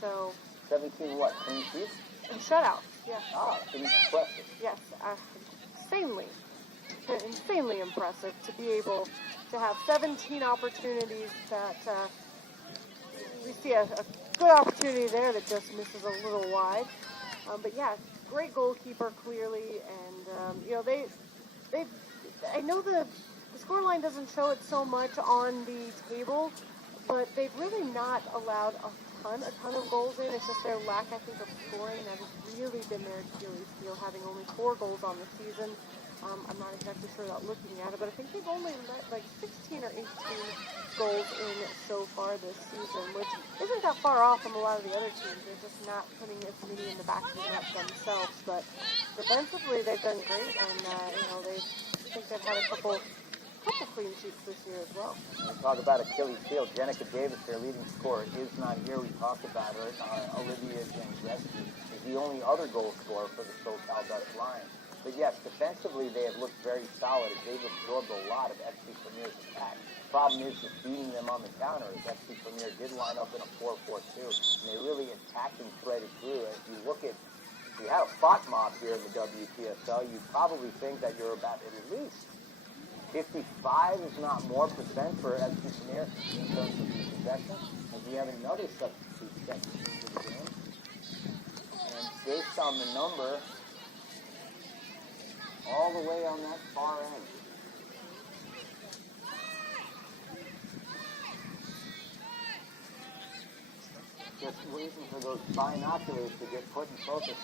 So 17 what? Clean sheets? Shutouts, yeah. Ah, impressive. Yes, insanely impressive to be able to have 17 opportunities that we see a good opportunity there that just misses a little wide. But yeah, great goalkeeper clearly, and I know the scoreline doesn't show it so much on the table, but they've really not allowed a ton of goals in. It's just their lack, I think, of scoring that has really been their Achilles heel, having only 4 goals on the season. I'm not exactly sure without looking at it, but I think they've only let like 16 or 18 goals in so far this season, which isn't that far off from a lot of the other teams. They're just not putting as many in the back of the net themselves. But defensively, they've done great, and I think they've had a couple clean sheets this year as well. We talk about Achilles heel. Jenica Davis, their leading scorer, is not here. We talked about her. Olivia Janzeski is the only other goal scorer for the Socal Dutch Lions. But yes, defensively they have looked very solid as they've absorbed a lot of FC Premier's attack. Problem is just beating them on the counter, as FC Premier did line up in a 4-4-2, and they really attacked and threaded through. If you look at, if you had a FOT mob here in the WPSL, you'd probably think that you're about at least 55, if not more, percent for FC Premier in terms of possession. And we have another substitute stepping into the game. And based on the number, all the way on that far end. Just waiting for those binoculars to get put in focus.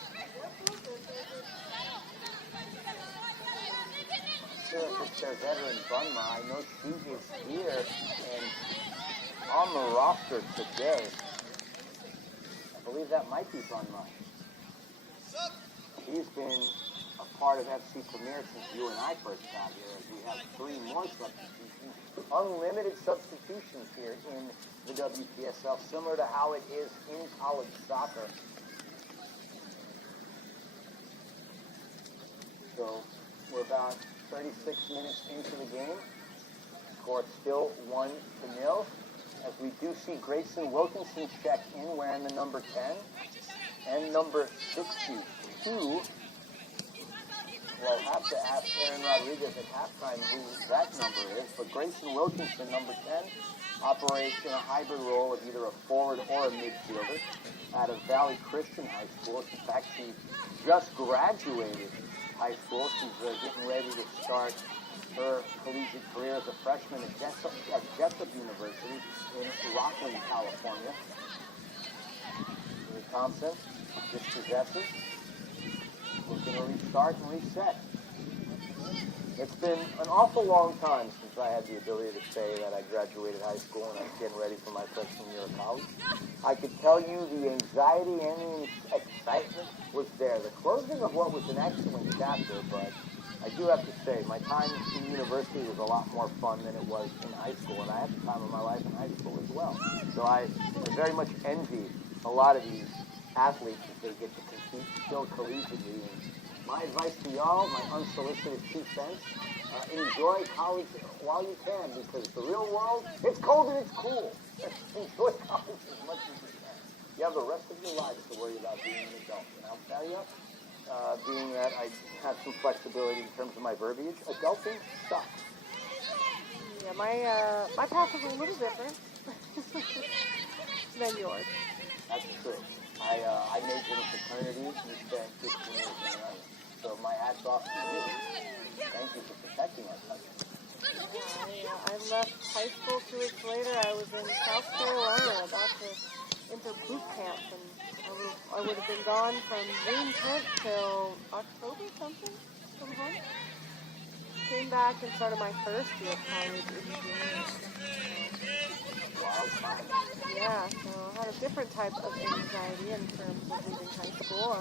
Sure, if it's their veteran Bunma, I know she is here and on the roster today. I believe that might be Bunma. He's been a part of FC Premier since you and I first got here, as we have 3 more substitutions. Unlimited substitutions here in the WPSL, similar to how it is in college soccer. So we're about 36 minutes into the game. Score still 1-0. As we do see Grayson Wilkinson check in wearing the number 10 and number 62. We'll have to ask Aaron Rodriguez at halftime who that number is, but Grayson Wilkinson, number 10, operates in a hybrid role of either a forward or a midfielder out of Valley Christian High School. In fact, she just graduated high school. She's getting ready to start her collegiate career as a freshman at Jessup University in Rockland, California. Lee Thompson dispossesses. Looking to restart and reset. It's been an awful long time since I had the ability to say that I graduated high school and I was getting ready for my freshman year of college. I could tell you the anxiety and the excitement was there. The closing of what was an excellent chapter, but I do have to say, my time in university was a lot more fun than it was in high school, and I had the time of my life in high school as well. So I very much envy a lot of these athletes as they get to compete still collegiately. And my advice to y'all, my unsolicited 2 cents, enjoy college while you can, because the real world, it's cold and it's cool. Enjoy college as much as you can. You have the rest of your life to worry about being an adult. And I'll tell you, being that I have some flexibility in terms of my verbiage, adulting sucks. Yeah, my path is a little different than yours. That's true. I majored in fraternities and spent 15 years in the Army. So my hat's off to you. Thank you for protecting our country. I left high school 2 weeks later. I was in South Carolina about to enter boot camp, and I would have been gone from June 10th till October something from home. Came back and started my first year of college in June. Yeah, so I had a different type of anxiety in terms of leaving high school. I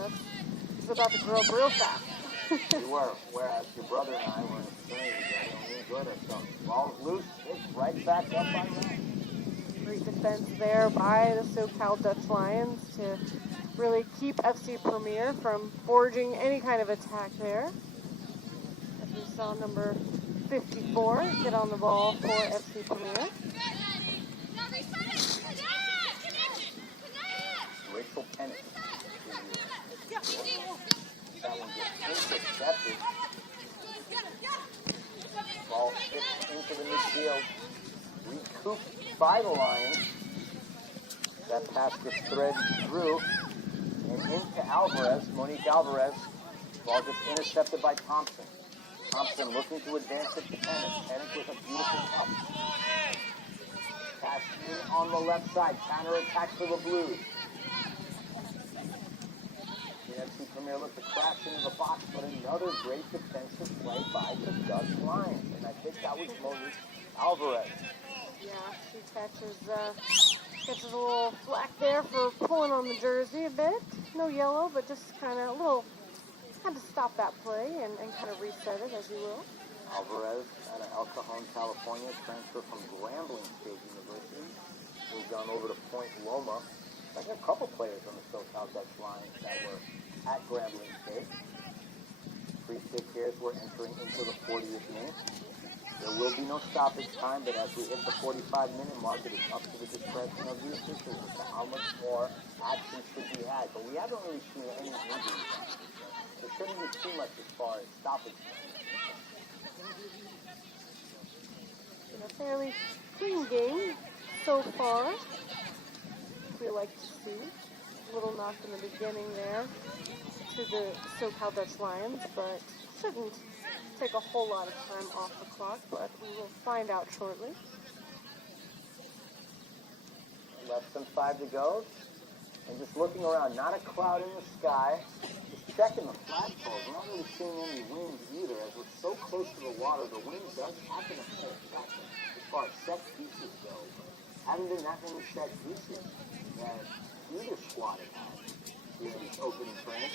was about to grow up real fast. You were, whereas your brother and I were in a fraternity together and we enjoyed ourselves. Ball loose, it's right back up on that. Great defense there by the Socal Dutch Lions to really keep FC Premier from forging any kind of attack there. As we saw number 54 get on the ball for FC Premier. Rachel Pennant. That one gets intercepted. Ball hits into the midfield. Recouped by the Lions. That pass gets threaded through and into Alvarez, Monique Alvarez. Ball just intercepted by Thompson. Thompson looking to advance it to Pennant. Pennant with a beautiful touch. Pass in on the left side. Counter-attack for the Blues. The FC Premier looked to crash into the box, but another great defensive play by the Dutch Lions. And I think that was Monique Alvarez. Yeah, she catches a little flack there for pulling on the jersey a bit. No yellow, but just kind of a little, had to stop that play and kind of reset it, as you will. Alvarez out of El Cajon, California, transfer from Grambling State University. Moved on over to Point Loma. I think a couple players on the Socal Dutch Lions that were at Grambling State. Free kick here as we're entering into the 40th minute. There will be no stoppage time, but as we hit the 45-minute mark, it is up to the discretion of the officials as to how much more action should be had. But we haven't really seen any injuries. There shouldn't be too much as far as stoppage time. In a fairly clean game so far, we like to see. A little knock in the beginning there to the Socal Dutch Lions, but shouldn't take a whole lot of time off the clock, but we will find out shortly. Less than 5 to go. And just looking around, not a cloud in the sky. Just checking the flagpoles. We're not really seeing any winds either. As we're so close to the water, the wind does happen to play a factor as far as set pieces go. Haven't been that many set pieces that either squad had in this opening frame.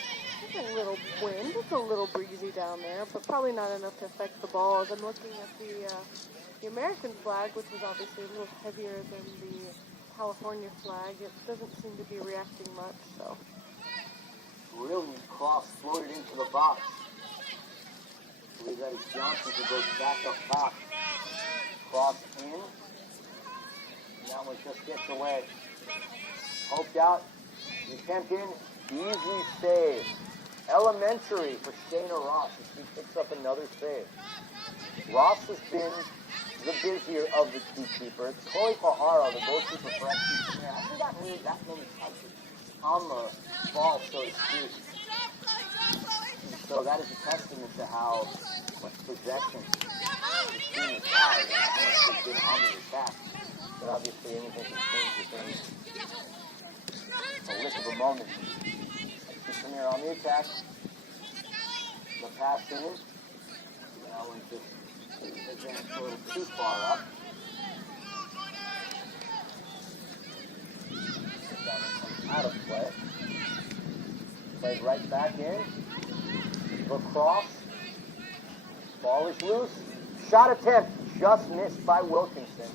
It's a little wind. It's a little breezy down there, but probably not enough to affect the ball. As I'm looking at the American flag, which was obviously a little heavier than the California flag, it doesn't seem to be reacting much. So brilliant cross floated into the box. I believe that is Johnson who goes back up top. Cross in. And that one just gets away. Poked out. The attempt in. Easy save. Elementary for Shayna Ross as she picks up another save. Ross has been the busier of the two keepers. Chloe Paharo, the goalkeeper for FC Premier, hasn't gotten really that many touches on the ball, so to speak. And so that is a testament to how much possession the team has had and how much they've been on the attack. But obviously anything can change within a lick of a moment. FC Premier on the attack. The pass in. That one just advanced a little too far up. That one comes out of play. Played right back in. Lacrosse. Ball is loose. Shot attempt just missed by Wilkinson.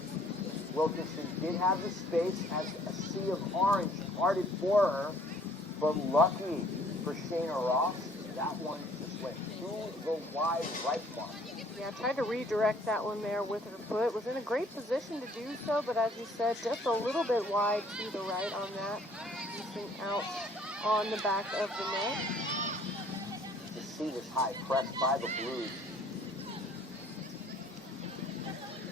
Wilkinson did have the space as a sea of orange parted for her, but lucky for Shayna Ross, that one just went to the wide right one. yeah, tried to redirect that one there with her foot. Was in a great position to do so, but as you said, just a little bit wide to the right on that. Missing out on the back of the net. To see this high press by the Blues.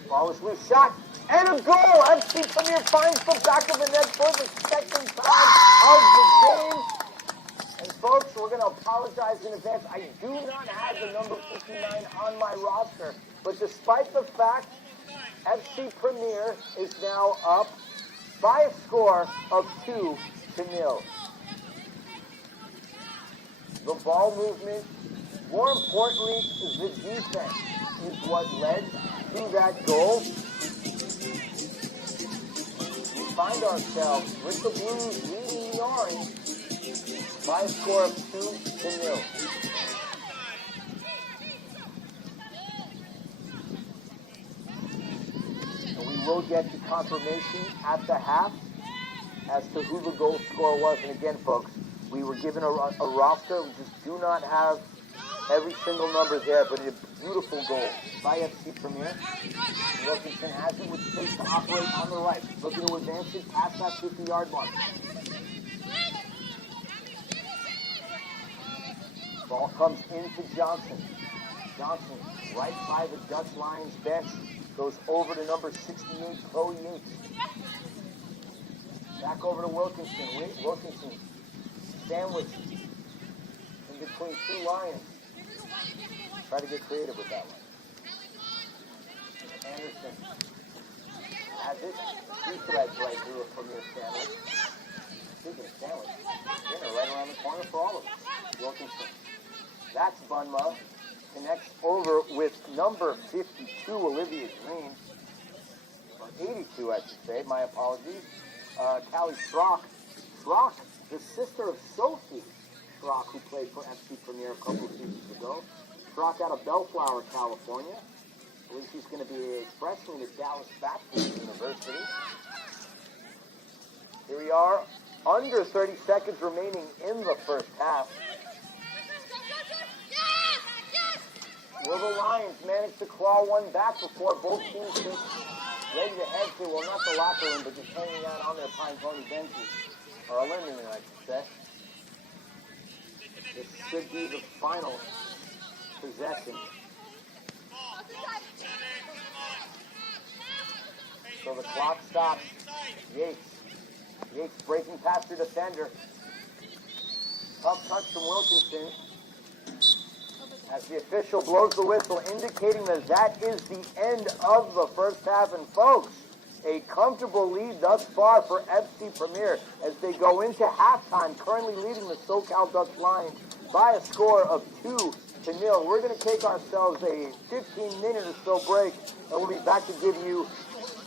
Ball is loose. Shot. And a goal! FC Premier finds the back of the net for the second time of the game. And folks, we're going to apologize in advance. I do not have the number 59 on my roster. But despite the fact FC Premier is now up by a score of 2-0. The ball movement, more importantly, the defense is what led to that goal. We find ourselves with the Blues leading the Orange by a score of 2-0. And we will get the confirmation at the half as to who the goal scorer was. And again, folks, we were given a roster. We just do not have every single number there, but a beautiful goal by FC Premier. Wilkinson has it with space to operate on the right. Looking to advance it past that 50-yard mark. Ball comes into Johnson. Johnson, right by the Dutch Lions bench, goes over to number 68, Chloe Yates. Back over to Wilkinson. Wilkinson, sandwich in between two Lions. Try to get creative with that one. Anderson has it. Two threads right through a Premier sandwich. Speaking of sandwich, dinner right around the corner for all of us. Wilkinson. That's Bunma. Connects over with number 52, Olivia Green. Or 82, I should say. My apologies. Callie Schrock. Schrock, the sister of Sophie Schrock, who played for FC Premier a couple of seasons ago. Schrock out of Bellflower, California. I believe she's going to be a freshman at Dallas Baptist University. Here we are, under 30 seconds remaining in the first half. Will the Lions manage to claw one back before both teams get ready to head to, well, not the locker room, but just hanging out on their pine pony benches, or a living room, I should say. This should be the final possession. So the clock stops. Yates breaking past her defender. Tough touch from Wilkinson. As the official blows the whistle, indicating that is the end of the first half. And folks, a comfortable lead thus far for FC Premier as they go into halftime, currently leading the Socal Dutch Lions by a score of 2-0. We're going to take ourselves a 15-minute or so break, and we'll be back to give you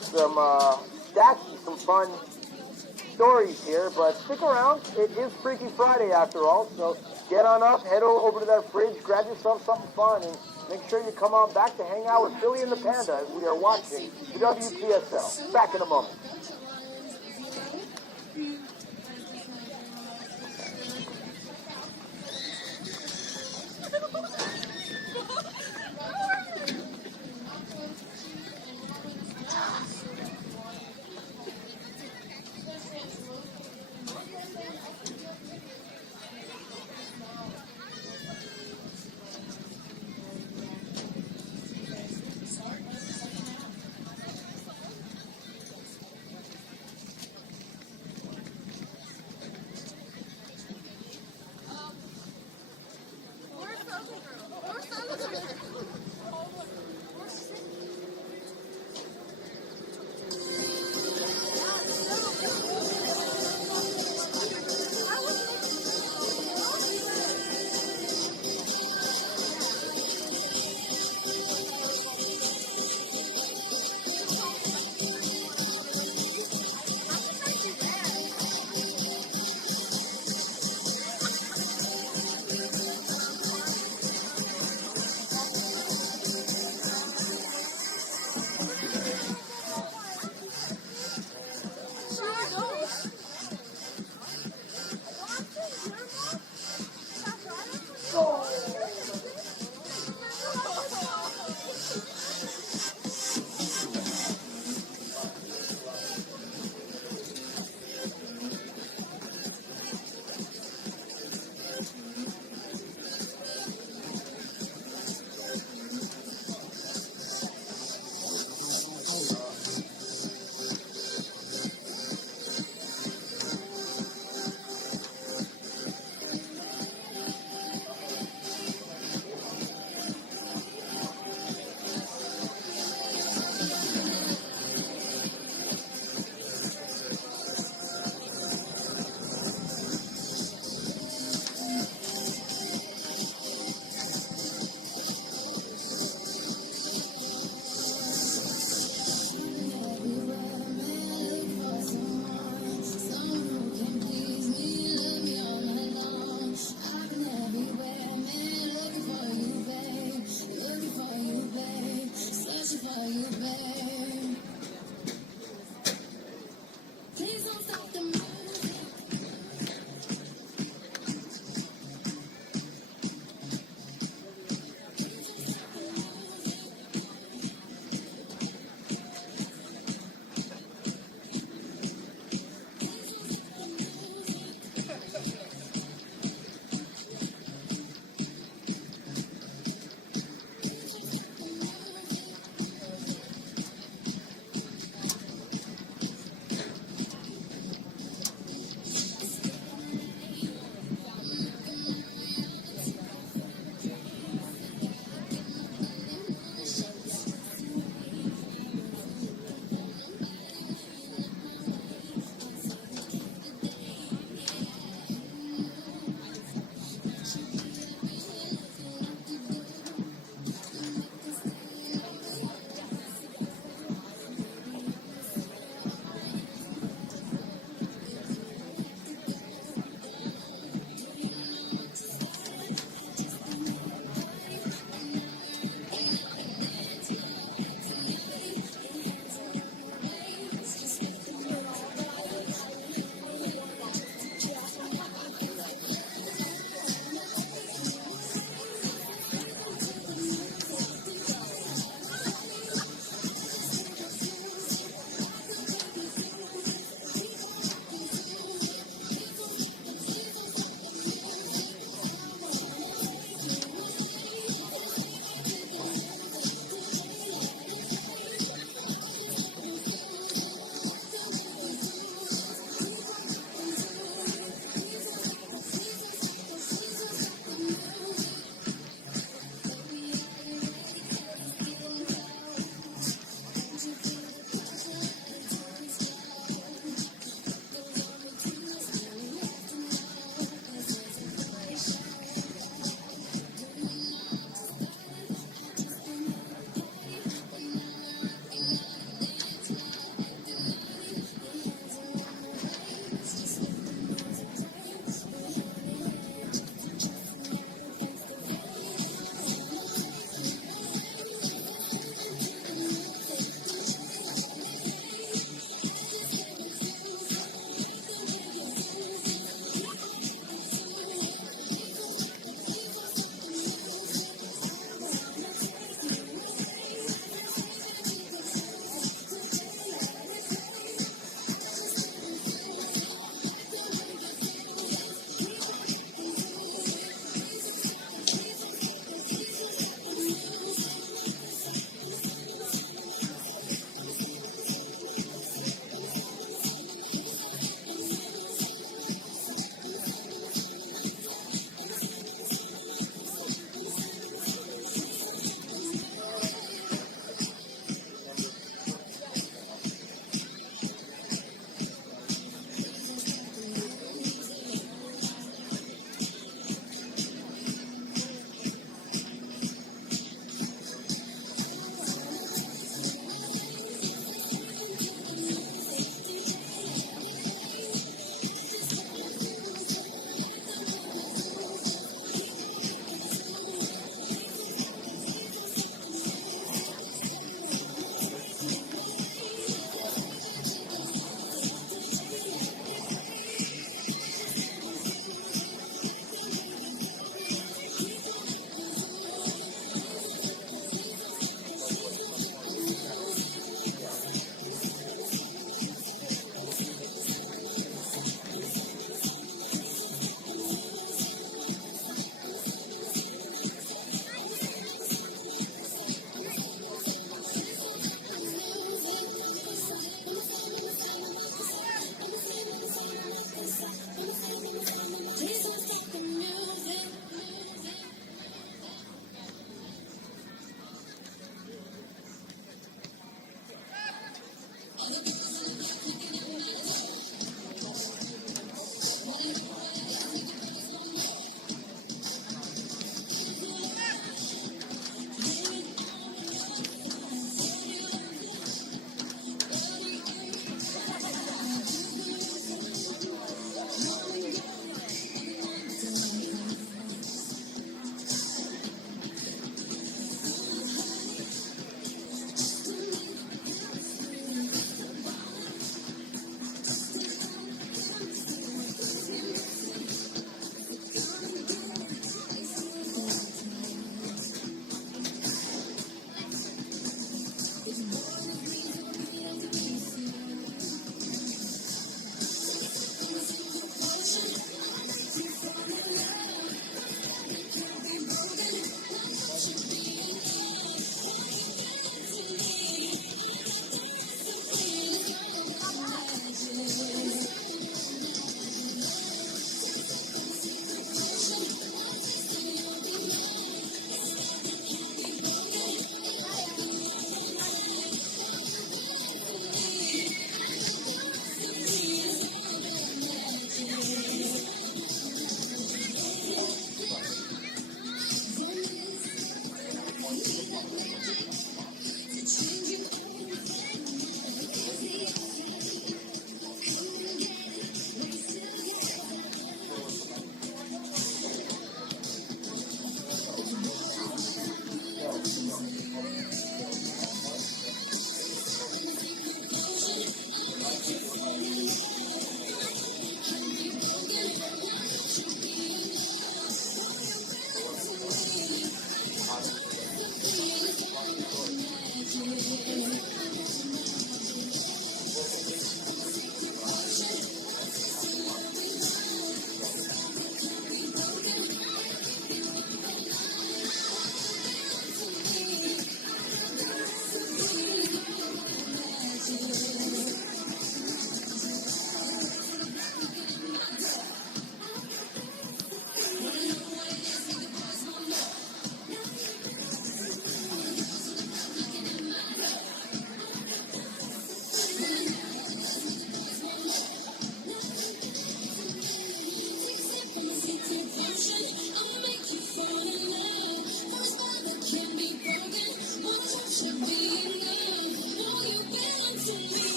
some stats and some fun stories here. But stick around. It is Freaky Friday after all, so get on up, head over to that fridge, grab yourself something fun, and make sure you come on back to hang out with Billy and the Panda as we are watching the Wpsl. Back in a moment.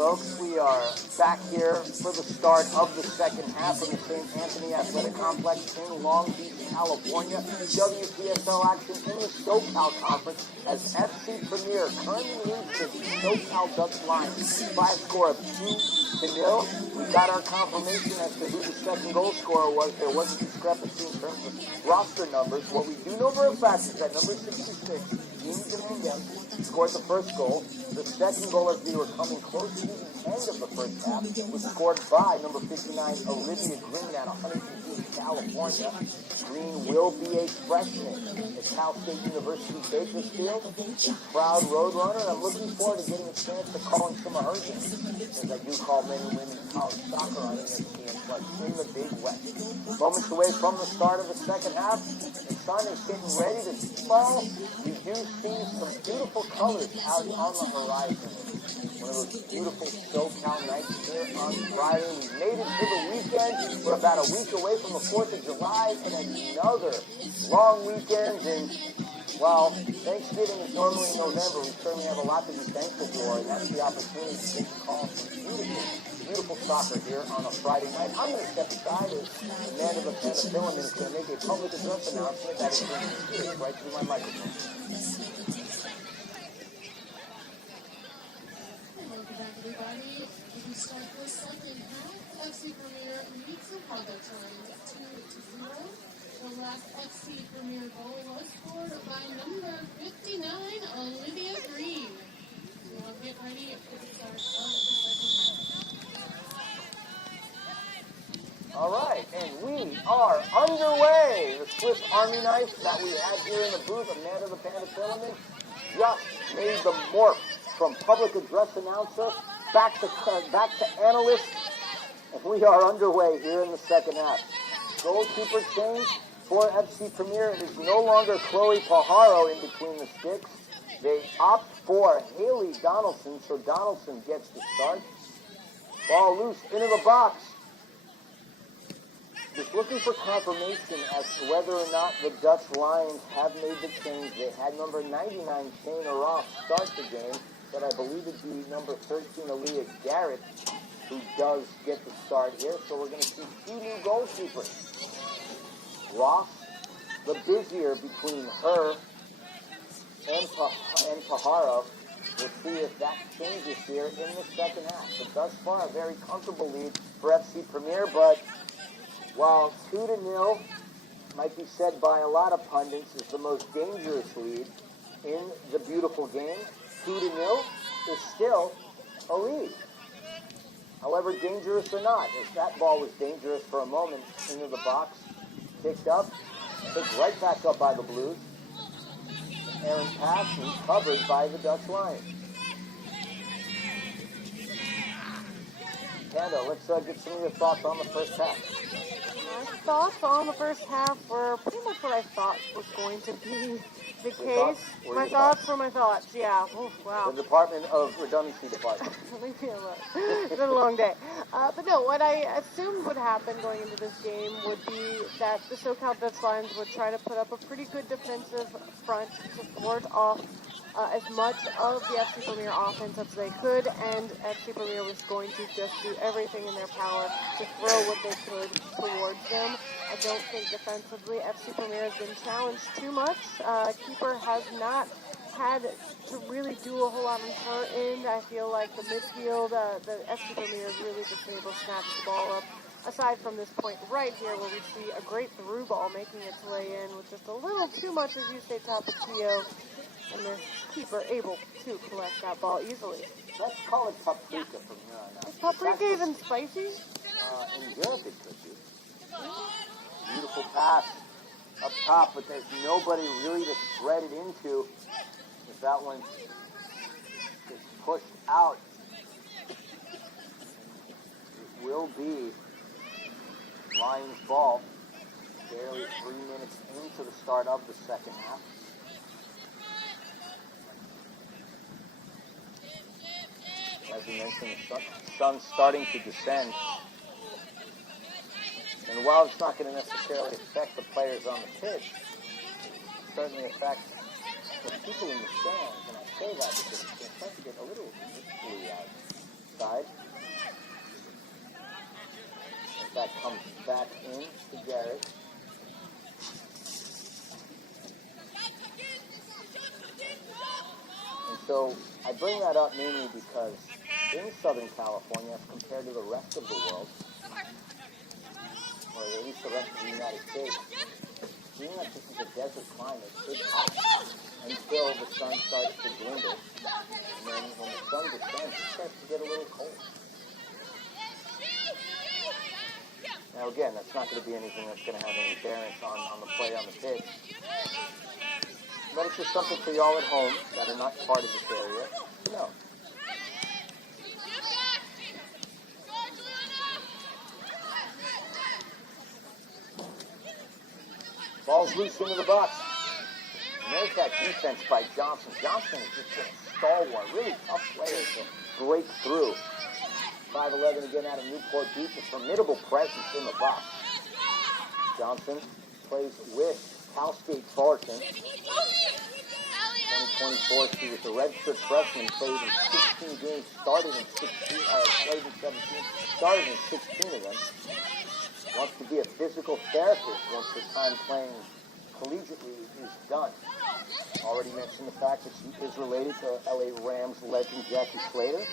folks. We are back here for the start of the second half of the St. Anthony Athletic Complex in Long Beach, California. Wpsl action in the Socal Conference as FC Premier currently leads the Socal Dutch Lions by a score of 2-0. We got our confirmation as to who the second goal scorer was. There was a discrepancy in terms of roster numbers. What we do know for a fact is that number 66, Jerry Zanelli, scored the first goal. The second goal, as we were coming close to the end of the first half, was scored by number 59, Olivia Green, out of Huntington Beach, California. Green will be a freshman at Cal State University Bakersfield, a proud Roadrunner, and I'm looking forward to getting a chance to call in some of her games, as I do call men and women college soccer on ESPN Plus in the Big West. Moments away from the start of the second half, the sun is getting ready to fall. We do see some beautiful colors out on the horizon. One of those beautiful SoCal nights here on Friday. We made it to the weekend. We're about a week away from the 4th of July and another long weekend. And, well, Thanksgiving is normally in November. We certainly have a lot to be thankful for, and that's the opportunity to get to call some beautiful soccer here on a Friday night. I'm going to step aside as the man of the penicillin is going to make a public address announcement that is going to be right through my microphone. Welcome back, everybody. We start the second half. FC Premier leads the Dutch Lions 2-0. The last FC Premier goal was scored by number 59, Olivia Green. We'll get ready for the start of the second half. All right, and we are underway. The Swiss Army knife that we had here in the booth, a man of the penicillin, just made the morph from public address announcer back to analyst, and we are underway here in the second half. Goalkeeper change for FC Premier. It is no longer Chloe Pajaro in between the sticks. They opt for Haley Donaldson, so Donaldson gets the start. Ball loose into the box. Just looking for confirmation as to whether or not the Dutch Lions have made the change. They had number 99, Shayna Ross, start the game, but I believe it'd be number 13, Aaliyah Garrett, who does get the start here. So we're going to see two new goalkeepers. Ross, the busier between her and Pajaro. We'll see if that changes here in the second half. But thus far, a very comfortable lead for FC Premier, but while 2-0 might be said by a lot of pundits is the most dangerous lead in the beautiful game, 2-0 is still a lead. However dangerous or not, if that ball was dangerous for a moment into the box, picked up, picked right back up by the Blues. Aaron pass and covered by the Dutch Lions. Panda, let's get some of your thoughts on the first half. My thoughts on the first half were pretty much what I thought was going to be the case. My thoughts were my thoughts, yeah. Oof, wow. The Department of Redundancy Department. Leave me alone. It's been a long day. But no, what I assumed would happen going into this game would be that the Socal Dutch Lions would try to put up a pretty good defensive front to ward off as much of the FC Premier offense as they could, and FC Premier was going to just do everything in their power to throw what they could towards them. I don't think defensively FC Premier has been challenged too much. Keeper has not had to really do a whole lot on her end. I feel like the midfield, the FC Premier is really just able to snatch the ball up. Aside from this point right here where we see a great through ball making its way in with just a little too much, as you say, Tapatio, and the keeper able to collect that ball easily. Let's call it paprika from here on out. Is paprika even spicy? In Europe it could be. Beautiful pass up top, but there's nobody really to thread it into. If that one is pushed out, it will be Lions ball. Barely 3 minutes into the start of the second half. As we mentioned, the sun's starting to descend. And while it's not going to necessarily affect the players on the pitch, it certainly affects the people in the stands. And I say that because it's going to start to get a little blue out. side. As that comes back in to Garrett. And so I bring that up mainly because in Southern California, as compared to the rest of the world, or at least the rest of the United States, being that this is a desert climate, it's hot until the sun starts to dwindle. And then when the sun descends, it starts to get a little cold. Now again, that's not going to be anything that's going to have any bearing on the play on the pitch. But it's just something for y'all at home that are not part of this area to know. Ball's loose into the box. And there's that defense by Johnson. Johnson is just a stalwart, really tough player to break through. 5'11" again out of Newport Beach, a formidable presence in the box. Johnson plays with Cal State Fullerton. 2024, she was a redshirt freshman, played in 16 games, started in 17, started in 16 of them. Wants to be a physical therapist once her time playing collegiately is done. Already mentioned the fact that she is related to LA Rams legend Jackie Slater.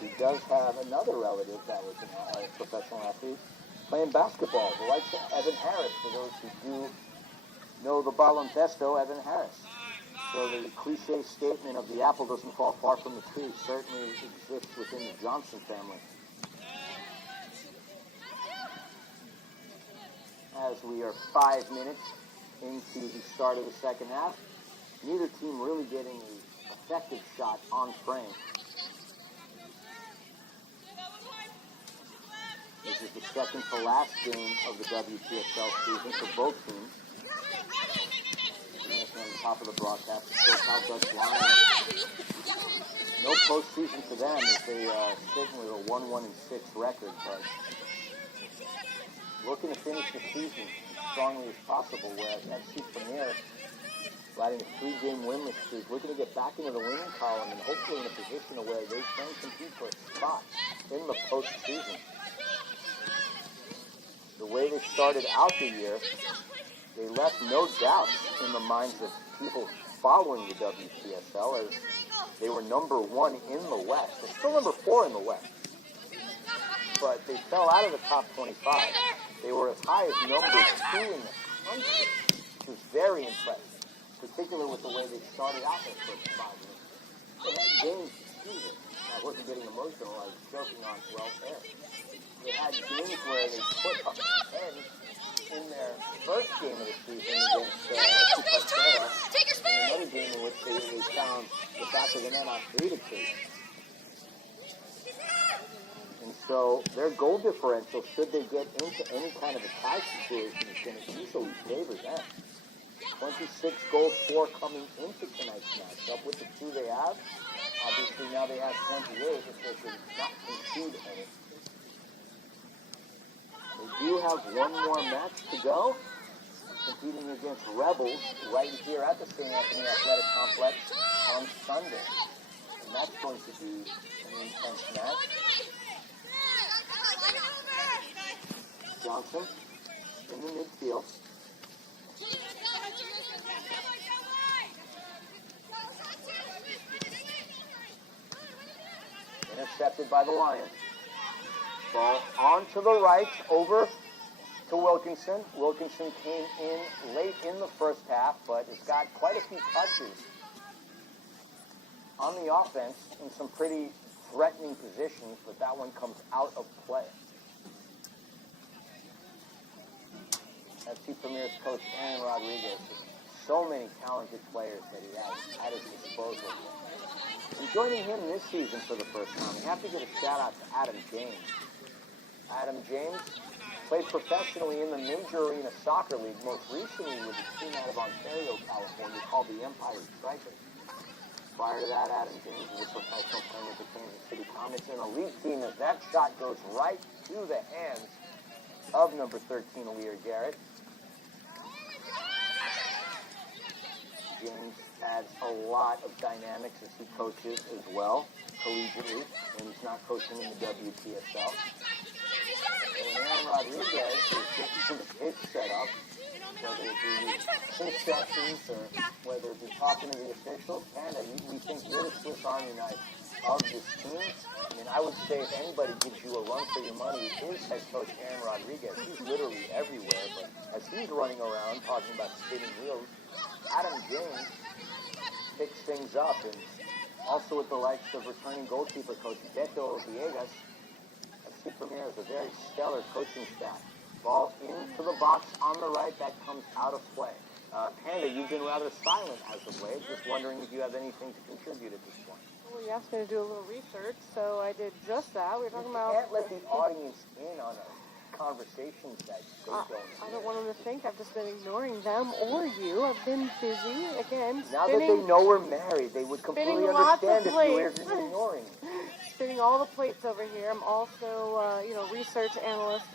He does have another relative that was a professional athlete playing basketball, the likes of Evan Harris, for those who do know the baloncesto, Evan Harris. So the cliche statement of the apple doesn't fall far from the tree certainly exists within the Johnson family. As we are 5 minutes into the start of the second half, neither team really getting an effective shot on frame. This is the second to last game of the WPSL season for both teams. On the top of the broadcast, the Socal Dutch Lions. No postseason for them as they sit with a 1-1-6 record, but looking to finish the season as strongly as possible, whereas FC Premier, riding a 3-game winless streak, looking to get back into the winning column and hopefully in a position where they can compete for a spot in the postseason. The way they started out the year, they left no doubt in the minds of people following the WPSL as they were number 1 in the West. They're still number 4 in the West. But they fell out of the top 25. They were as high as number 2 in the country, which was very impressive, particularly with the way they started out their first 5 minutes. They had games season. I wasn't getting emotional. I was joking on welfare. They had games where they put up 10 in their first game of the season against Sarah, and another game in which they found the back of the net on 3-2. And so their goal differential, should they get into any kind of a tie situation, is going to easily favor them. 26 goals for coming into tonight's matchup with the 2 they have. Obviously now they have 28 if they can not concede any. They do have one more match to go, competing against Rebels right here at the St. Anthony Athletic Complex on Sunday. And that's going to be an intense match. Johnson in the midfield. Intercepted by the Lions. Ball onto the right, over to Wilkinson. Wilkinson came in late in the first half, but has got quite a few touches on the offense in some pretty threatening positions, but that one comes out of play. FC Premier's coach, Aaron Rodriguez, so many talented players that he has at his disposal. And joining him this season for the first time, we have to give a shout out to Adam James. Adam James played professionally in the Major Arena Soccer League, most recently with a team out of Ontario, California, called the Empire Strikers. Prior to that, Adam James was a professional player with the Kansas City Comets in a league team as that shot goes right to the hands of number 13, Aaliyah Garrett. James adds a lot of dynamics as he coaches as well. collegiately when he's not coaching in the Wpsl. And Aaron Rodriguez is getting some pitch set up, whether it be concessions or whether it be talking to the officials. Canada, we think you're the Swiss Army knife of this team. I mean, I would say if anybody gives you a run for your money, it is head coach Aaron Rodriguez. He's literally everywhere, but as he's running around talking about spinning wheels, Adam James picks things up, and also with the likes of returning goalkeeper coach Beto Villegas, FC Premier is a very stellar coaching staff. Ball into the box on the right, that comes out of play. Panda, you've been rather silent as of late. Just wondering if you have anything to contribute at this point. Well, you asked me to do a little research, so I did just that. We were talking about... You can't let the audience in on a conversations that they don't hear. I don't want them to think I've just been ignoring them or you. I've been busy, again, Now that they know we're married, they would completely understand if you were just ignoring. Spinning all the plates over here. I'm also, research analyst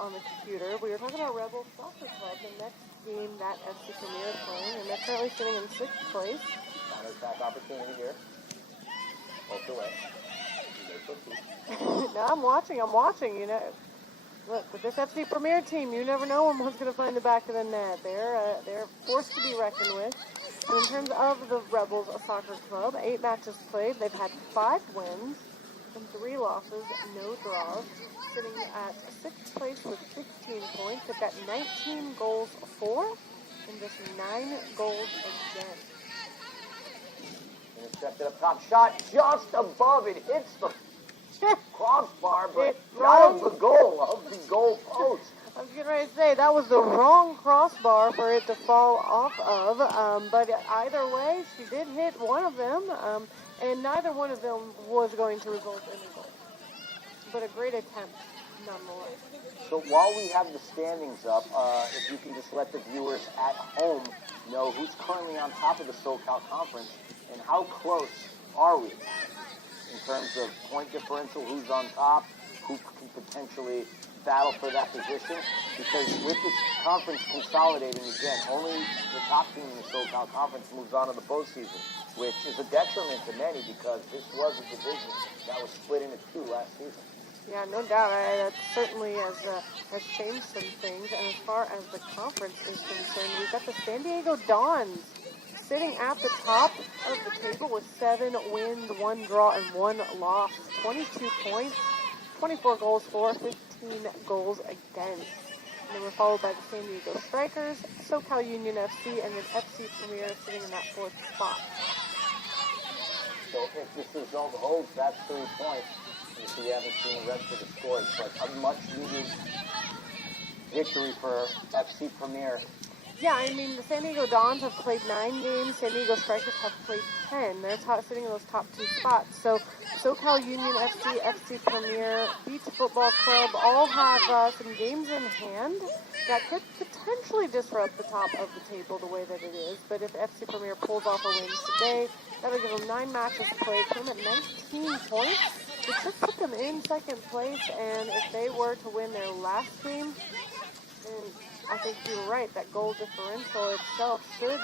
on the computer. We were talking about Rebel Soccer Club, the next game that FC Premier is playing, and they're currently sitting in 6th place. Counter-attack opportunity here. Both away. No, I'm watching, Look, with this FC Premier team, you never know when one's going to find the back of the net. They're forced to be reckoned with. And in terms of the Rebels Soccer Club, 8 matches played. They've had 5 wins and 3 losses, no draws. Sitting at 6th place with 15 points. They've got 19 goals for and just 9 goals against. Intercepted up top, shot just above. It hits the crossbar, but not of the goal post. I was getting ready to say that was the wrong crossbar for it to fall off of, but either way, she did hit one of them, and neither one of them was going to result in a goal. But a great attempt, nonetheless. So while we have the standings up, if you can just let the viewers at home know who's currently on top of the Socal Conference and how close are we in terms of point differential, who's on top, who can potentially battle for that position, because with this conference consolidating again, only the top team in the Socal Conference moves on to the postseason, which is a detriment to many because this was a division that was split into 2 last season. Yeah, no doubt. That certainly has changed some things. And as far as the conference is concerned, we've got the San Diego Dons sitting at the top of the table with 7 wins, 1 draw, and 1 loss. 22 points, 24 goals for, 15 goals against. And then we're followed by the San Diego Strikers, Socal Union FC, and then FC Premier sitting in that 4th spot. So if this result holds, that's 3 points. If you haven't seen the rest of the scores, but a much-needed victory for FC Premier. Yeah, I mean, the San Diego Dons have played 9 games. San Diego Strikers have played 10. They're sitting in those top 2 spots. So Socal Union FC, FC Premier, Beach Football Club all have some games in hand that could potentially disrupt the top of the table the way that it is. But if FC Premier pulls off a win today, that'll give them 9 matches played, put them at 19 points. It should put them in 2nd place, and if they were to win their last game, then I think you were right, that goal differential itself should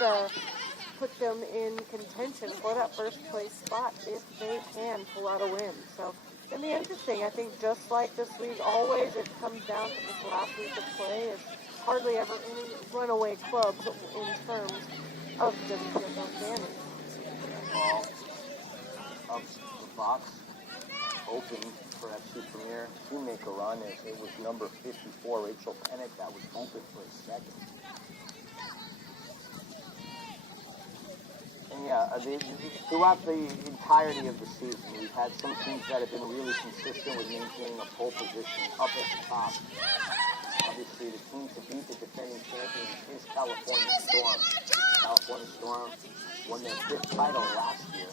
put them in contention for that 1st place spot if they can pull out a win. So it's going to be interesting. I think just like this league always, it comes down to this last week of play. There's hardly ever any runaway clubs in terms of WPSL standings. Ball up the box, open for FC Premier to make a run. It was number 54, Rachel Pennick, that was open for a second. And yeah, throughout the entirety of the season, we've had some teams that have been really consistent with maintaining a pole position up at the top. Obviously, the team to beat the defending champions is California Storm. California Storm won their 5th title last year.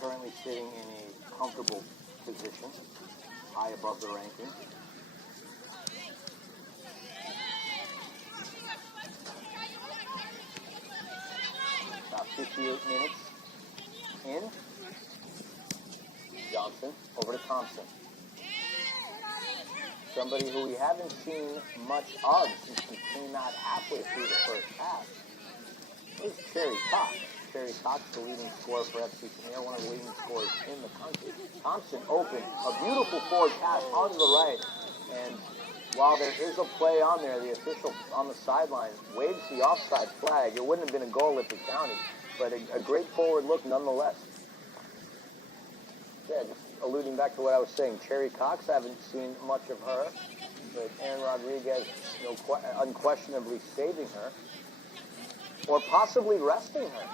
Currently sitting in a comfortable position, high above the rankings. About 58 minutes in. Johnson over to Thompson. Somebody who we haven't seen much of since he came out halfway through the 1st half is Cherry Cox. Jerry Cox, the leading scorer for FC Premier, one of the leading scorers in the country. Thompson open, a beautiful forward pass onto the right, and while there is a play on there, the official on the sideline waves the offside flag. It wouldn't have been a goal if it counted, but a great forward look nonetheless. Yeah, just alluding back to what I was saying, Cherry Cox, I haven't seen much of her, but Aaron Rodriguez, unquestionably saving her, or possibly resting her.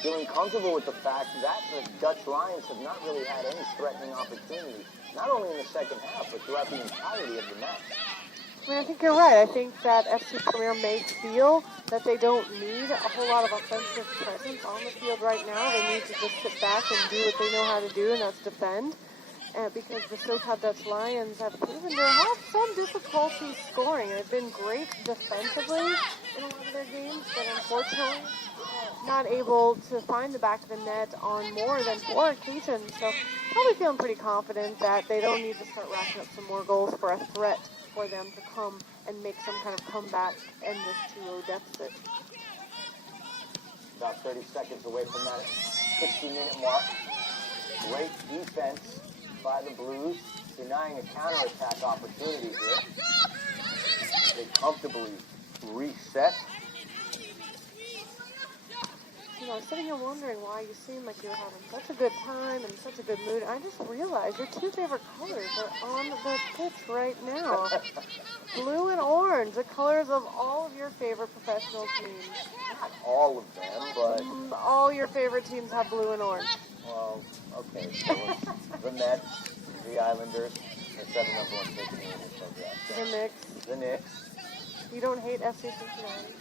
Feeling comfortable with the fact that the Dutch Lions have not really had any threatening opportunities, not only in the second half, but throughout the entirety of the match. I mean, I think you're right. I think that FC Premier may feel that they don't need a whole lot of offensive presence on the field right now. They need to just sit back and do what they know how to do, and that's defend. Because the Socal Dutch Lions have proven to have some difficulty scoring. They've been great defensively in a lot of their games, but unfortunately not able to find the back of the net on more than 4 occasions. So probably feeling pretty confident that they don't need to start racking up some more goals for a threat for them to come and make some kind of comeback in this 2-0 deficit. About 30 seconds away from that 60-minute mark. Great defense by the Blues, denying a counterattack opportunity here. They comfortably reset. You know, I was sitting here wondering why you seem like you were having such a good time and such a good mood. I just realized your 2 favorite colors are on the pitch right now. Blue and orange, the colors of all of your favorite professional teams. Not all of them, but... all your favorite teams have blue and orange. Well, okay, so it's the Mets, the Islanders, the 7 number 1 pick in the English draft. The Knicks. The Knicks. You don't hate FC Cincinnati?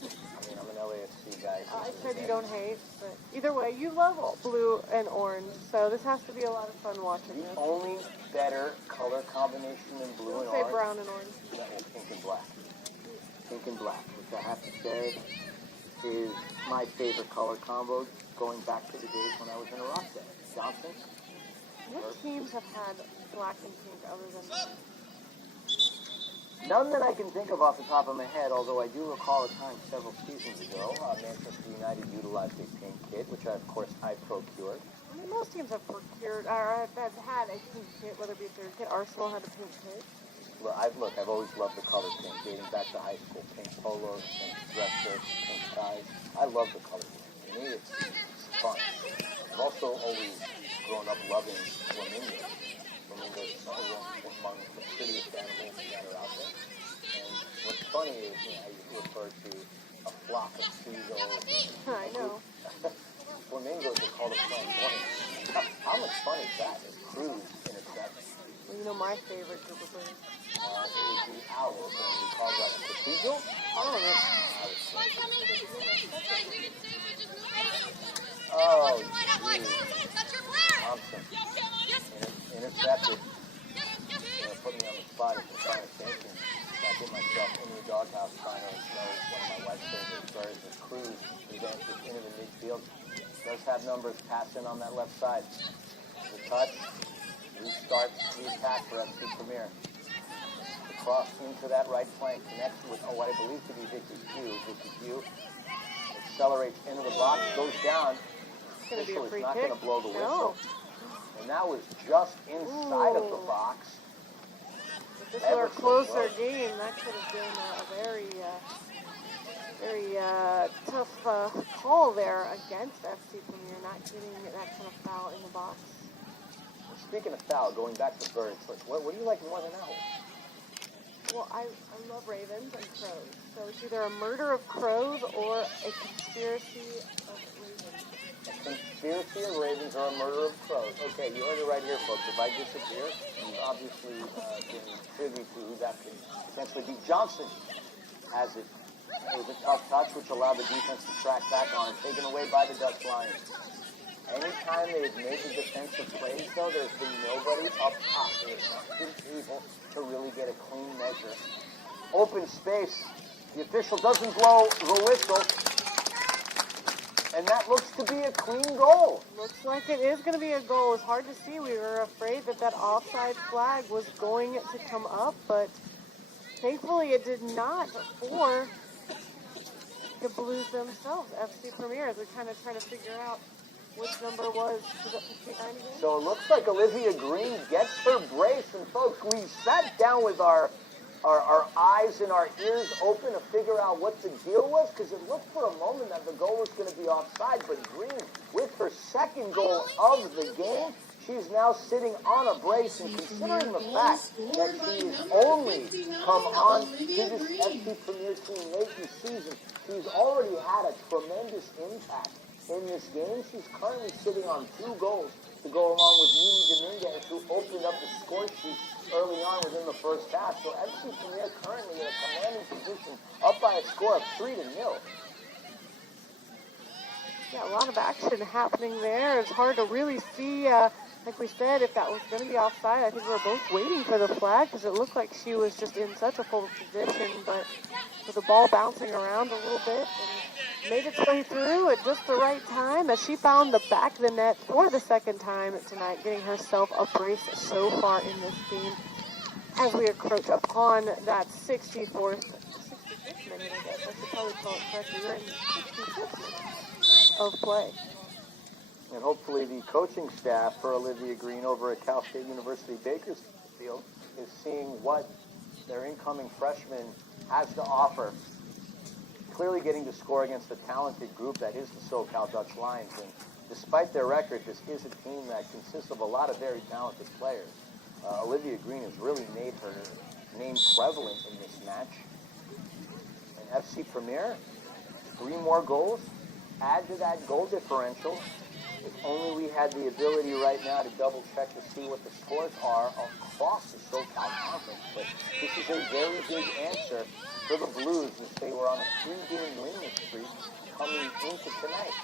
I mean, I'm an LAFC guy. I said you don't hate, but either way, you love blue and orange, so this has to be a lot of fun watching The this. only better color combination than blue and Say orange. brown and orange. That is pink and black. Pink and black, which I have to say is my favorite color combo going back to the days when I was in a rock band. Johnson? What teams have had black and pink other than that? None that I can think of off the top of my head, although I do recall a time several seasons ago, Manchester United utilized a pink kit, which of course I procured. I mean, most teams have procured, or have had a pink kit, whether it be a third kit. Arsenal had a pink kit. Look, I've always loved the color pink, dating back to high school. Pink polos, pink dress shirts, pink ties. I love the color pink. To me, it's fun. I've also always grown up loving flamingos. Flamingos are among the prettiest animals that are out there. And what's funny is, you refer to a flock of seagulls. I know. Flamingos are called a flamboyant. How much fun is that? It's cruise in a sense. Well, you know my favorite group of birds. It was the owls, and we call that a cathedral. Parliament. Oh, geez. Thompson. Intercepted. Put me on the spot at the time of thinking. I put myself in the doghouse trying to know one of my wife's favorite birds, the Cruz, advances into the midfield. Does have numbers pass in on that left side. The touch. Restarts the attack for FC Premier. The cross into that right flank connects with what I believe to be Vicky Q. Vicky Q accelerates into the box, goes down. Official is not going to blow the whistle. No. And that was just inside of the box. If this were a closer game, that could have been a very tough call there against FC Premier, not getting that kind of foul in the box. Speaking of foul, going back to birds, what do you like more than owls? Well, I love ravens and crows. So it's either a murder of crows or a conspiracy of ravens. A conspiracy of ravens or a murder of crows. Okay, you heard it right here, folks. If I disappear, you've obviously been privy to who that could potentially be. Johnson has it. It was a tough touch, which allowed the defense to track back on it, taken away by the Dutch Lions. Anytime they've made the defensive plays, though, there's been nobody up top. They have not been able to really get a clean measure. Open space. The official doesn't blow the whistle. And that looks to be a clean goal. Looks like it is going to be a goal. It's hard to see. We were afraid that offside flag was going to come up, but thankfully it did not for the Blues themselves, FC Premier, as we kind of try to figure out which number was the 59 again. So it looks like Olivia Green gets her brace. And folks, we sat down with our eyes and our ears open to figure out what the deal was, because it looked for a moment that the goal was going to be offside. But Green, with her second goal of the game, she's now sitting on a brace. And considering the fact that she's only come on to this FC Premier team late in the season, she's already had a tremendous impact in this game. She's currently sitting on 2 goals to go along with Mimi Dominguez, who opened up the score sheet early on within the first half. So FC Premier currently in a commanding position, up by a score of 3-0. Yeah, a lot of action happening there. It's hard to really see, like we said, if that was going to be offside. I think we were both waiting for the flag because it looked like she was just in such a full position, but with the ball bouncing around a little bit and made its way through at just the right time as she found the back of the net for the second time tonight, getting herself a brace so far in this game as we approach upon that 65th minute, I guess. I should probably call it correctly. We're in the 65th minute of play. And hopefully the coaching staff for Olivia Green over at Cal State University Bakersfield is seeing what their incoming freshman has to offer. Clearly getting to score against a talented group that is the Socal Dutch Lions. And despite their record, this is a team that consists of a lot of very talented players. Olivia Green has really made her name prevalent in this match. And FC Premier, 3 more goals. Add to that goal differential. If only we had the ability right now to double check to see what the scores are across the Socal Conference. But this is a very big answer for the Blues as they were on a 3-game winning streak coming into tonight.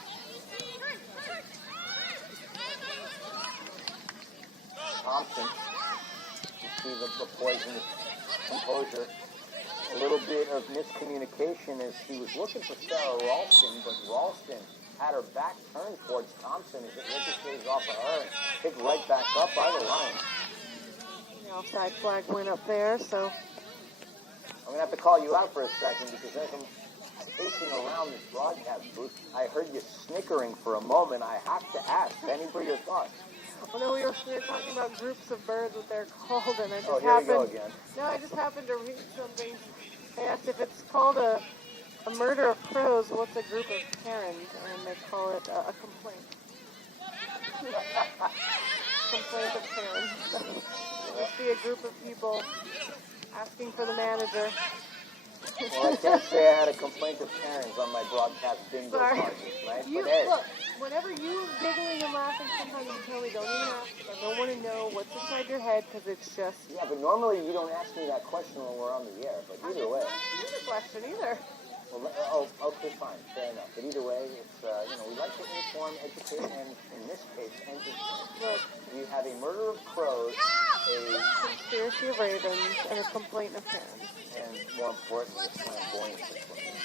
Thompson, you see the poisonous composure. A little bit of miscommunication as he was looking for Sarah Ralston, but Ralston had her back turned towards Thompson as it ricochets off of her and picked right back up by the line. The offside flag went up there, so I'm going to have to call you out for a second because as I'm pacing around this broadcast booth, I heard you snickering for a moment. I have to ask, Benny, for your thoughts. well, no, we were talking about groups of birds, what they're called, and I just Here we go happened. again. No, I just happened to read something. I asked if it's called a murder of crows, what's a group of Karens? And they call it a complaint. Complaint of Karens. You see a group of people asking for the manager. Well, I can't say I had a complaint of Karens on my broadcast bingo Sorry. card this night, You, but hey. look, whenever you giggling and laughing, sometimes you tell me don't even ask. I don't want to know what's inside your head because it's just. Yeah, but normally you don't ask me that question when we're on the air, but either way. It's not a question either. Well, okay, fine, fair enough. But either way, it's, we like to inform, educate, and in this case, entertain. Look, We have a murder of crows, conspiracy of ravens, and a complaint of Karens. and more importantly, a flamboyant complaint.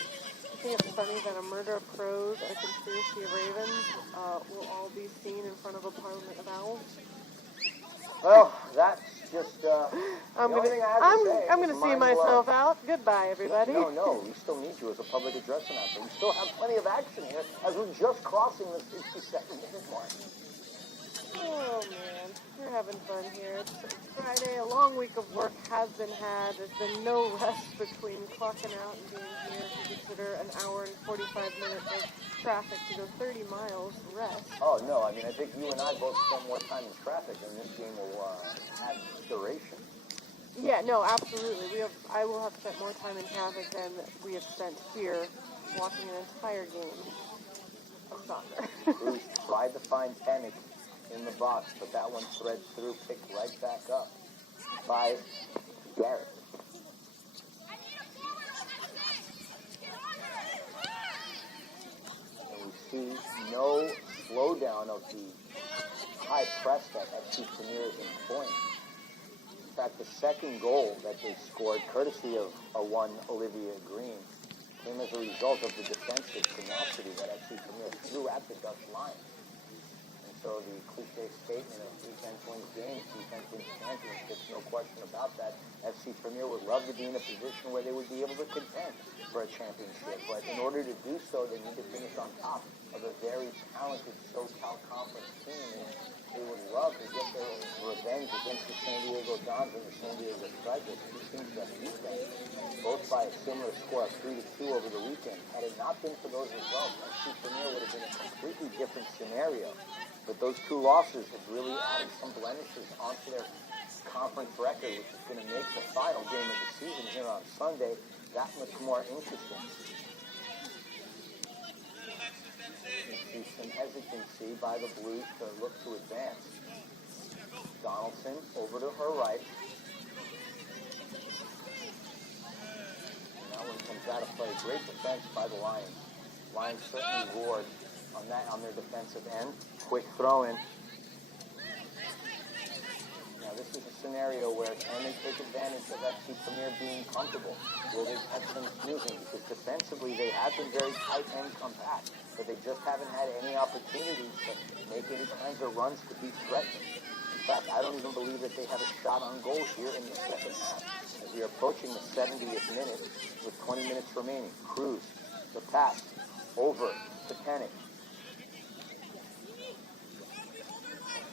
I think it's funny that a murder of crows and a conspiracy of ravens will all be seen in front of a parliament of owls. Well, that's just I'm the only thing I have to say. going to is see mind myself blown. out. Goodbye, everybody. No, we still need you as a public address announcer. We still have plenty of action here as we're just crossing the 67-minute mark. Oh, man. We're having fun here. It's Friday. A long week of work has been had. There's been no rest between clocking out and being here. If you consider an hour and 45 minutes of traffic to go 30 miles rest. Oh, no, I mean, I think you and I both spent more time in traffic than this game will add duration. Yeah, no, absolutely. I will have spent more time in traffic than we have spent here watching an entire game of soccer. Bruce tried to find panic in the box, but that one threads through, picked right back up by Garrett. And we see no slowdown of the high press that FC Premier is employing. In fact, the second goal that they scored, courtesy of a one Olivia Green, came as a result of the defensive tenacity that FC Premier threw at the Dutch Lions. So the cliche statement of defense wins games, defense wins championships, no question about that. FC Premier would love to be in a position where they would be able to contend for a championship. But in order to do so, they need to finish on top of a very talented Socal Conference team. And they would love to get their revenge against the San Diego Dons and the San Diego Strikers. Two teams that beat them, both by a similar score of 3-2 over the weekend. Had it not been for those results, FC Premier would have been a completely different scenario. But those two losses have really added some blemishes onto their conference record, which is going to make the final game of the season here on Sunday that much more interesting. You see some hesitancy by the Blues to look to advance. Donaldson over to her right. Now when it comes out of play, great defense by the Lions. Lions certainly roared on their defensive end. Quick throw in. Now this is a scenario where can they take advantage of FC Premier being comfortable? Will they catch them snoozing? Because defensively they have been very tight and compact, but they just haven't had any opportunities to make any kinds of runs to be threatening. In fact, I don't even believe that they have a shot on goal here in the second half. As we are approaching the 70th minute with 20 minutes remaining. Cruz, the pass, over to Panic.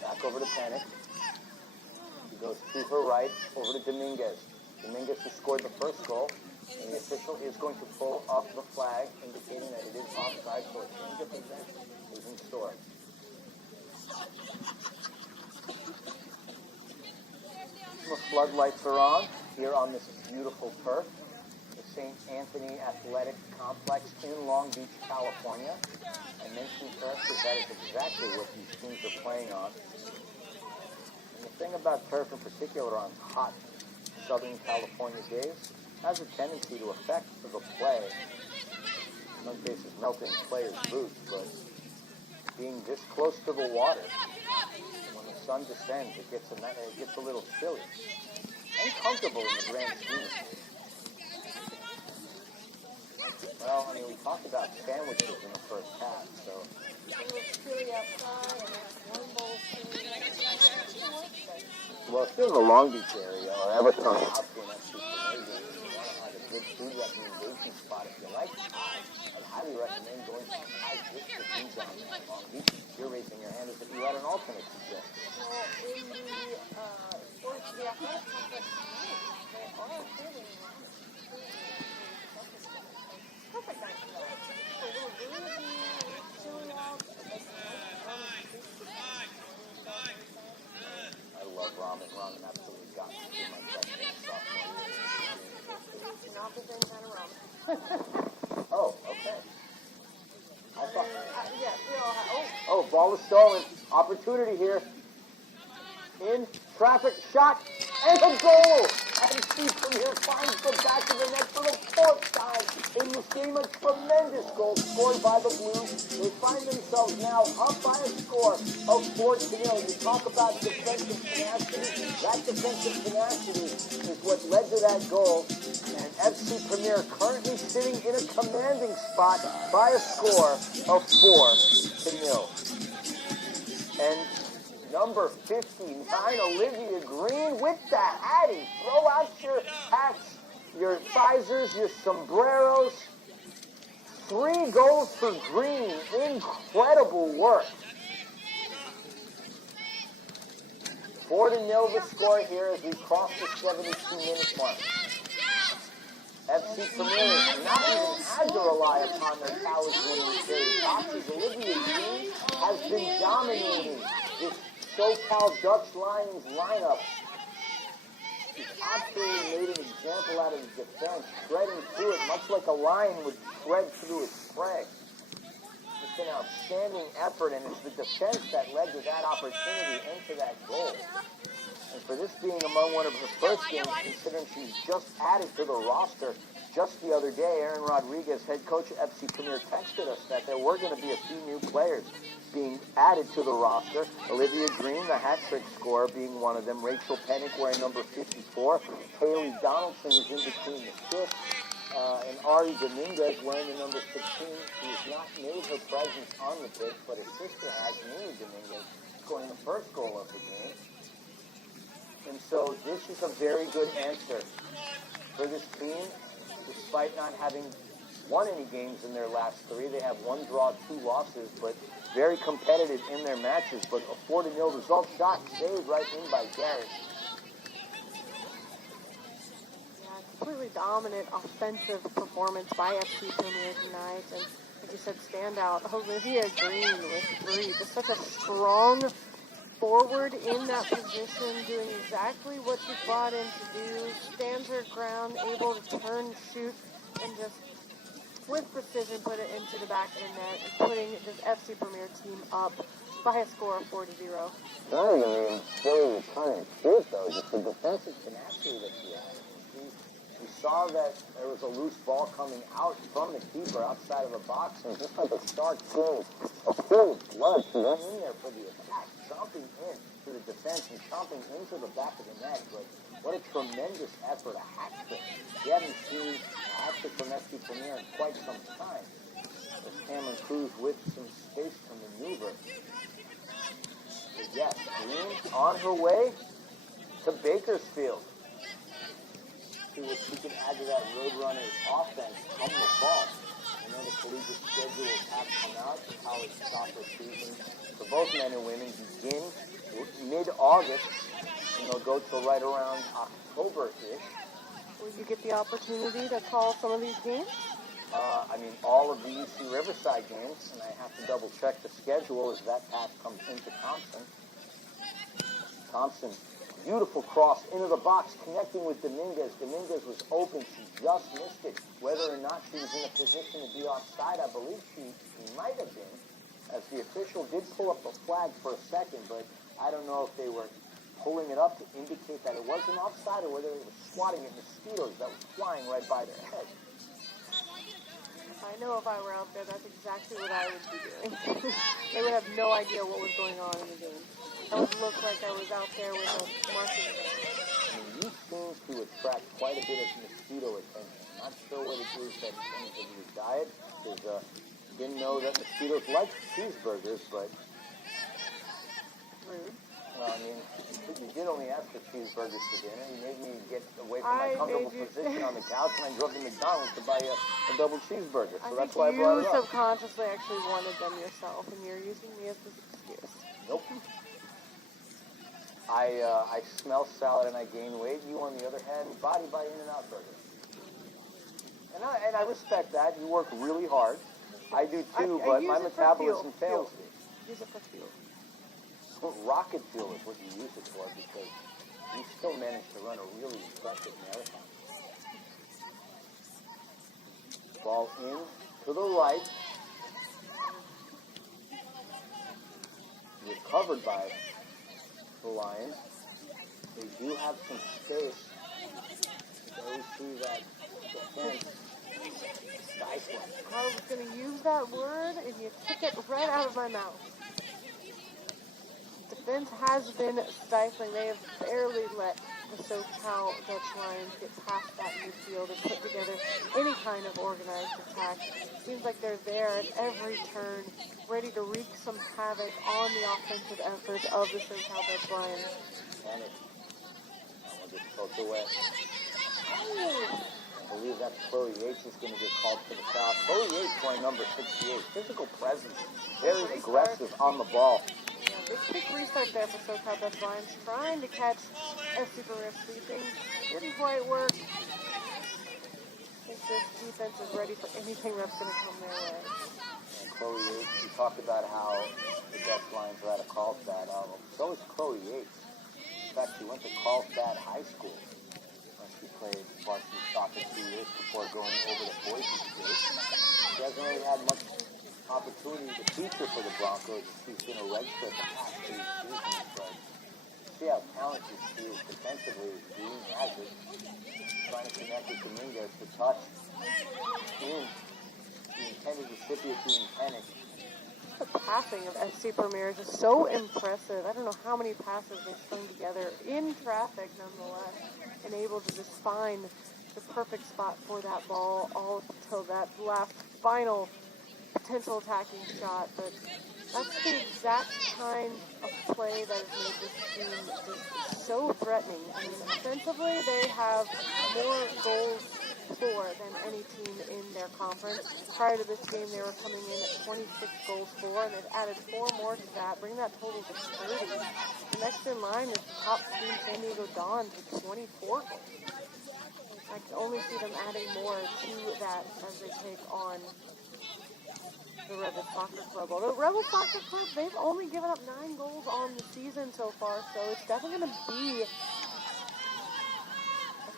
Back over to Panic. He goes to her right, over to Dominguez. Dominguez who scored the first goal, and the official is going to pull up the flag, indicating that it is offside, so a change of possession is in store. The floodlights are on here on this beautiful turf, the St. Anthony Athletic Complex in Long Beach, California. I mentioned turf because that is exactly what these teams are playing on. And the thing about turf in particular on hot Southern California days has a tendency to affect the play. In some cases melting players' boots, but being this close to the water, when the sun descends, it gets a little chilly. Uncomfortable in the grand scheme of things. Well, I mean, we talked about sandwiches in the first half, so. Well, if you're in the Long Beach area or ever come out to an FC Premier game, you want to have a good food recommendation spot. If you like Thai, I'd highly recommend going to Thai District in down there in Long Beach. You're raising your hand as if you had an alternate suggestion. Well, in the athletic complex, they are serving perfect night for that. A little groovy, chilling out. I love ramen. Ramen absolutely got me through my freshman sophomore year. Not the same kind of ramen. Oh, okay. I thought. Yes, we all have. Oh, ball is stolen. Opportunity here. In traffic, shot, and a goal! FC Premier finds the back of the net for the fourth time in this game. A tremendous goal scored by the Blues. They find themselves now up by a score of 4-0. You talk about defensive tenacity. That defensive tenacity is what led to that goal. And FC Premier currently sitting in a commanding spot by a score of 4-0. And number 59, Olivia Green with the Hattie. Throw out your hats, your visors, your sombreros. 3 goals for Green. Incredible work. 4-0 the score here as we cross the 72-minute mark. FC Premier has not even had to rely upon their powers winning series. Boxes. Olivia Green has been dominating this SoCal Dutch Lions lineup. She's absolutely made an example out of the defense, shredding through it, much like a lion would shred through its prey. It's an outstanding effort, and it's the defense that led to that opportunity and to that goal. And for this being among one of her first games, considering she's just added to the roster just the other day, Aaron Rodriguez, head coach of FC Premier, texted us that there were going to be a few new players being added to the roster. Olivia Green, the hat-trick scorer, being one of them. Rachel Pennick wearing number 54. Haley Donaldson is in between the sticks. And And Ari Dominguez wearing the number 16. She has not made her presence on the pitch, but her sister has, Mimi Dominguez, scoring the first goal of the game. And so this is a very good answer for this team, despite not having won any games in their last 3. They have 1 draw, 2 losses, but very competitive in their matches. But a 4-0 result. Shot saved right in by Garrett. Completely dominant offensive performance by FC Premier tonight, and like you said, standout Olivia Green with 3. Just such a strong forward in that position, doing exactly what she's brought in to do. Stands her ground, able to turn, shoot, and just with precision put it into the back of the net, and putting this FC Premier team up by a score of 4-0. Not even really trying to shoot though, just the defensive tenacity that she has. We saw that there was a loose ball coming out from the keeper outside of the box, and just like a shark seeing a full blood, she went in there for the attack, jumping in to the defense and chomping into the back of the net. But what a tremendous effort, a hat trick. We haven't seen a hat trick from FC Premier in quite some time. As Cameron Cruz with some space to maneuver. But yes, Green on her way to Bakersfield. See what she can add to that Roadrunners offense come the fall. I know the collegiate schedule has come out. The college soccer season for both men and women begin mid-August, and they'll go till right around October-ish. Will you get the opportunity to call some of these games? All of the UC Riverside games, and I have to double-check the schedule as that pass comes into Thompson. Thompson, beautiful cross into the box, connecting with Dominguez. Dominguez was open. She just missed it. Whether or not she was in a position to be offside, I believe she might have been, as the official did pull up the flag for a second, but I don't know if they were pulling it up to indicate that it wasn't offside or whether they were swatting at mosquitoes that were flying right by their head. I know if I were out there, that's exactly what I would be doing. They would have no idea what was going on in the game. It would look like I was out there with a marking gun. You seem to attract quite a bit of mosquito attention. Not sure what it is that comes in your diet, because didn't know that mosquitoes like cheeseburgers, but... Rude. Well, you did only ask for cheeseburgers for dinner. You made me get away from my comfortable position on the couch, and I drove to McDonald's to buy a double cheeseburger. So that's why I brought it up. You subconsciously actually wanted them yourself, and you're using me as this excuse. Nope. I smell salad and I gain weight. You, on the other hand, body by In-N-Out Burger. And I respect that. You work really hard. I do too, but my metabolism fails me. Use it for fuel. Rocket fuel is what you use it for, because you still manage to run a really impressive marathon. Ball in to the right. Recovered by the Lions. They do have some space. Go through that defense. Stifling. I was going to use that word, and you took it right out of my mouth. Defense has been stifling. They have barely let the Socal Dutch Lions get past that midfield and put together any kind of organized attack. Seems like they're there at every turn, ready to wreak some havoc on the offensive efforts of the Socal Dutch Lions. Panic. That one gets poked away. I believe that's Chloe Yates is going to get called for the foul. Chloe Yates wearing number 68. Physical presence. Very aggressive on the ball. Big quick restart there for Socal Dutch Lions, trying to catch FC Premier sleeping. Didn't quite work. I think this defense is ready for anything that's going to come their way. And Chloe Yates, we talked about how the Dutch Lions are at a Carlsbad. So is Chloe Yates. In fact, she went to Carlsbad High School. She played varsity soccer 2 years before going over to Boise State. She hasn't really had much opportunity to feature for the Broncos. She's been a redshirt the past 2 seasons, but see how talented she is defensively. Green has it. Trying to connect with Dominguez to touch in the intended recipient being Panic. The passing of FC Premier is just so impressive. I don't know how many passes they strung together in traffic, nonetheless, and able to just find the perfect spot for that ball all until that last final potential attacking shot. But that's the exact kind of play that has made this team just so threatening. I mean, offensively, they have more goals for than any team in their conference. Prior to this game, they were coming in at 26 goals for, and they've added 4 more to that, bringing that total to 30. The next in line is top team San Diego Dons with 24 goals. I can only see them adding more to that as they take on the Rebel Soccer Club. Although Rebel Soccer Club, they've only given up 9 goals on the season so far, so it's definitely going to be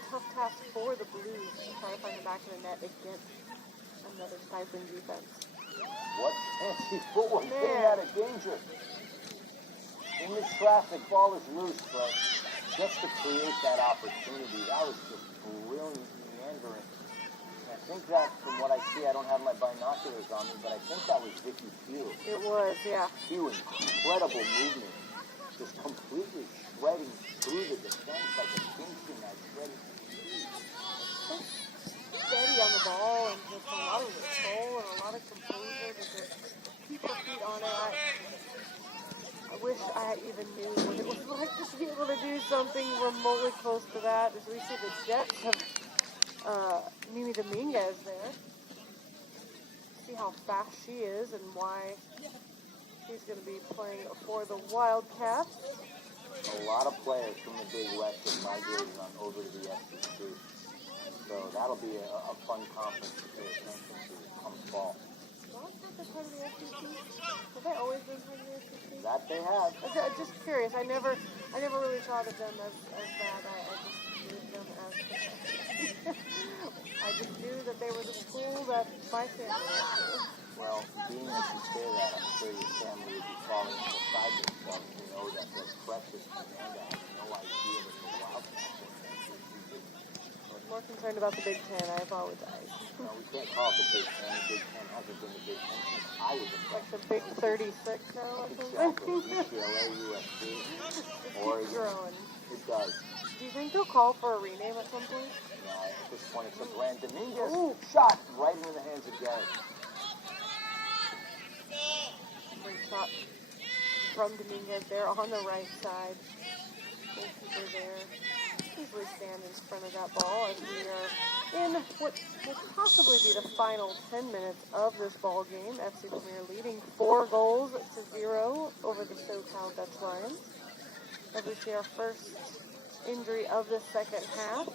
tough task for the Blues to try to find the back of the net against another stifling defense. What fancy footwork, getting out of danger. In the traffic, ball is loose, but just to create that opportunity, that was just brilliant meandering. And I think that, from what I see, I don't have my binoculars on me, but I think that was Vicky Pugh. It was, yeah. Pugh, incredible movement, just completely shredding through the defense like a Kingston that shredded. Steady on the ball and just a lot of control and a lot of composure to just keep her feet on it. I wish I even knew what it was like to be able to do something remotely close to that. As we see the Jets have Mimi Dominguez there. See how fast she is and why she's going to be playing for the Wildcats. A lot of players from the Big West have migrated on over to the SEC. So that'll be a fun conference to pay attention to come fall. Wildcats are part of the SEC? Have they always been part of the SEC? That they have. I'm just curious. I never really thought of them as that. I just knew them as I just knew that they were the school that my family went to. Well, being that you say that, I'm sure your family would be falling beside themselves to know that the precious Amanda has no idea that the Wildcats are More concerned about the Big Ten. I apologize. No, we can't call it the Big Ten. The Big Ten hasn't been the Big Ten since I was a Like freshman. the Big 36 now or something? Exactly. UCLA, USC, Oregon. Growing. It does. Do you think they'll call for a rename at some point? No, at this point it's a brand. Dominguez shot right into the hands of Jerry. Great shot from Dominguez there on the right side. Goalkeeper there. Easily stand in front of that ball as we are in what will possibly be the final 10 minutes of this ball game. FC Premier leading 4 goals to 0 over the Socal Dutch Lions. As we see our first injury of the second half.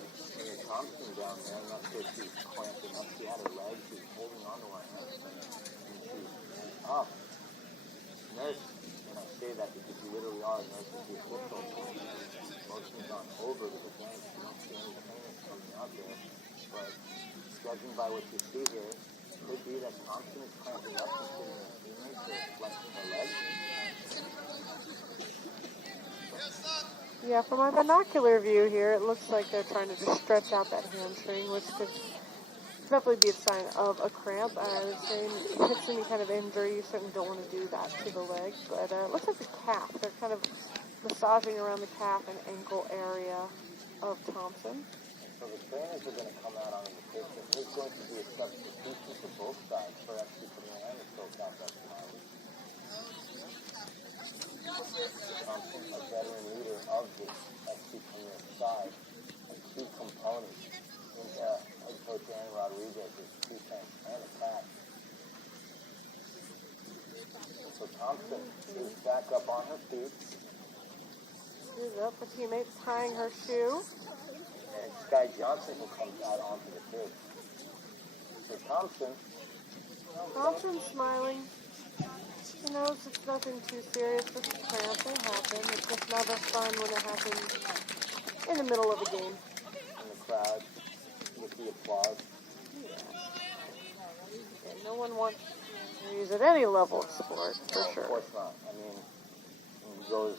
Thompson down there, I'm not sure if she's clamping up. She had her leg, she was holding on to her hamstring, and she was up. Nurse, and I say that because you literally are a nurse with the official. Motion's on over to the bench. You don't see any pain coming out there. But judging by what you see here, it could be that Thompson is clamping up and sitting her teammates or flexing her legs. Yeah, from my binocular view here, it looks like they're trying to just stretch out that hamstring, which could definitely be a sign of a cramp. I would say if it's any kind of injury, you certainly don't want to do that to the leg. But it looks like the calf. They're kind of massaging around the calf and ankle area of Thompson. So the trainers are going to come out on the pitch, and there's going to be a substitution for both sides for FC Premier and the Socal Dutch Lions. Thompson, a veteran leader of the FC Premier side, and 2 components in head coach Aaron Rodriguez's defense and attack. So Thompson is back up on her feet. She's up. Her teammate's tying her shoe. And Sky Johnson will come out onto the pitch. So Thompson's smiling. She knows it's nothing too serious. This is cramp. They happen. It's just never fun when it happens in the middle of a game. In the crowd, with the applause. Yeah, no one wants injuries at any level of sport, for sure. Of course not. I mean, when it goes,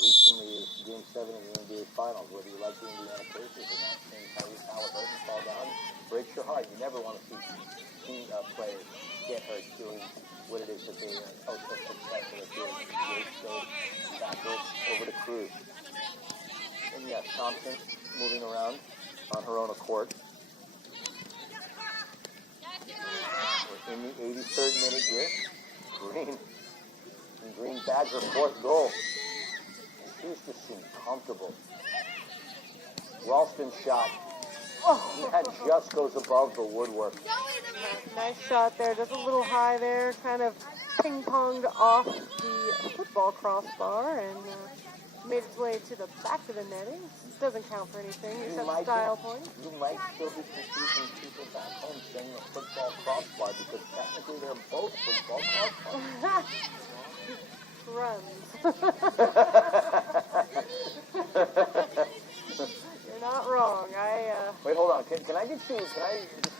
recently it's Game 7 of the NBA Finals, whether you like the Indiana Pacers or not, seeing Tyrese Halliburton fall down breaks your heart. You never want to see team players get hurt doing what it is that they are so successful at doing. Great goes backwards over to Cruz. And yes, Thompson moving around on her own accord. Green bags her fourth goal. She's just seemed comfortable. Ralston's shot. Oh, that just goes above the woodwork. Nice shot there, just a little high there, kind of ping-ponged off the football crossbar and made its way to the back of the netting. Doesn't count for anything except style points. You might still be confusing people back home saying a football crossbar because technically they're both football crossbars. Runs. You're not wrong. Wait, hold on. Can I just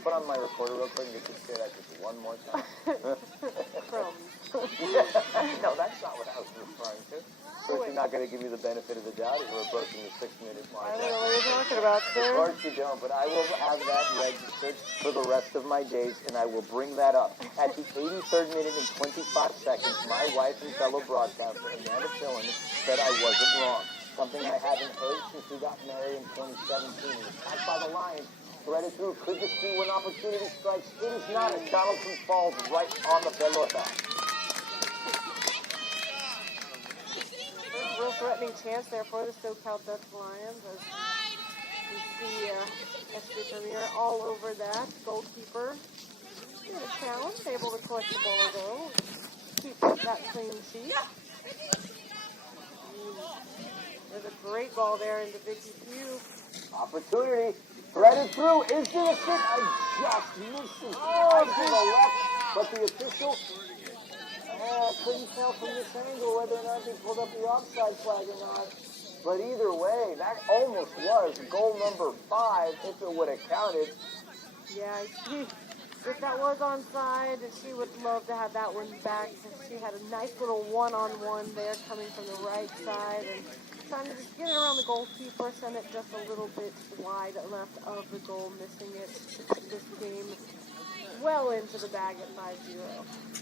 put on my recorder real quick and get you to say that just one more time? Crumbs. No, that's not what I was referring to. Of course, you're not going to give me the benefit of the doubt as we're approaching the 6-minute mark. I don't know what you're talking about, sir. Of course you don't, but I will have that registered for the rest of my days, and I will bring that up. At the 83rd minute and 25 seconds, my wife and fellow broadcaster, Amanda Fillen, said I wasn't wrong. Something I haven't heard since we got married in 2017. Attacked by the Lions, threaded through. Could this be when opportunity strikes? It is not, as Donaldson falls right on the pelota. Real threatening chance there for the Socal Dutch Lions as we see FC Premier all over that. Goalkeeper in a challenge, able to collect the ball though. Keep that clean sheet. There's a great ball there into Vicky Pugh. Opportunity. Threaded through. Is it a sit? I just missed it. Oh, to the left. But the official couldn't tell from this angle whether or not they pulled up the offside flag or not. But either way, that almost was goal number 5 if it would have counted. Yeah, if that was onside, she would love to have that one back. She had a nice little one-on-one there coming from the right side and trying to just get it around the goalkeeper, send it just a little bit wide left of the goal, missing it to put this game well into the bag at 5-0.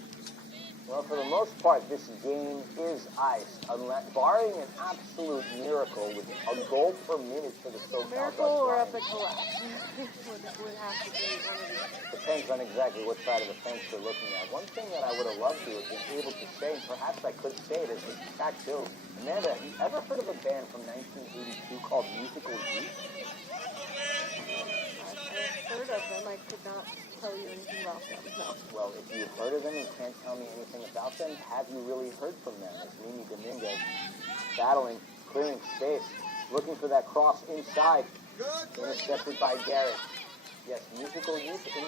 Well, for the most part, this game is iced, unless, barring an absolute miracle with a goal per minute for the Socal. Miracle or epic collapse would have to be one of the other. Depends on exactly what side of the fence you're looking at. One thing that I would have loved to have been able to say, and perhaps I could say it as a fact too, Amanda, have you ever heard of a band from 1982 called Musical Youth? I've heard of them. I could not tell you anything about them. No. Well, if you've heard of them and can't tell me anything about them, have you really heard from them? As Mimi Dominguez battling, clearing space, looking for that cross inside, intercepted by Garrett. Yes, Musical Youth in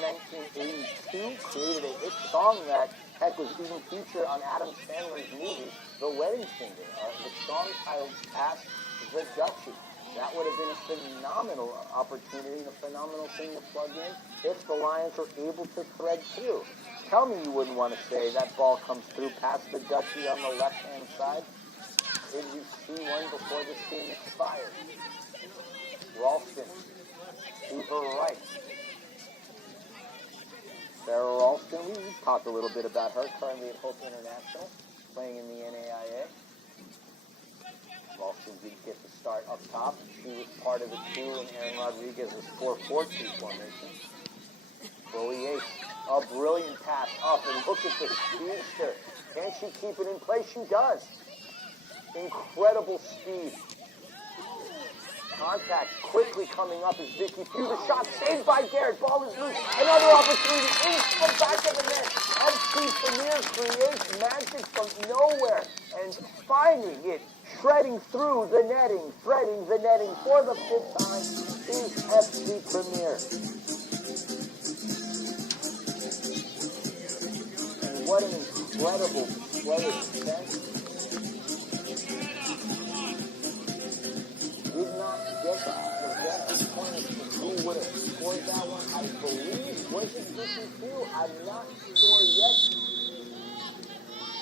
1982 created a hit song that, heck, was even featured on Adam Sandler's movie, The Wedding Singer. The song titled Past the Duchy. That would have been a phenomenal opportunity and a phenomenal thing to plug in if the Lions were able to thread through. Tell me you wouldn't want to say that ball comes through past the Duchy on the left-hand side. Did you see one before this game expired? Ralston to her right. Sarah Ralston, we talked a little bit about her, currently at Hope International, playing in the NAIA. Ralston did get the start up top. She was part of the 2 in Aaron Rodriguez's 4-4-2 formation. Chloe Yates, a brilliant pass up, and look at the speedster. Can she keep it in place? She does. Incredible speed. Contact quickly coming up as Vicky Pugh. The shot saved by Garrett. Ball is loose. Another opportunity into the back of the net. FC Premier creates magic from nowhere and finding it, shredding through the netting, threading the netting for the 5th time is FC Premier. And what an incredible display of defense. Did not get the best points for who would have scored that one. I believe, was it Vicky Pugh? I'm not sure yet.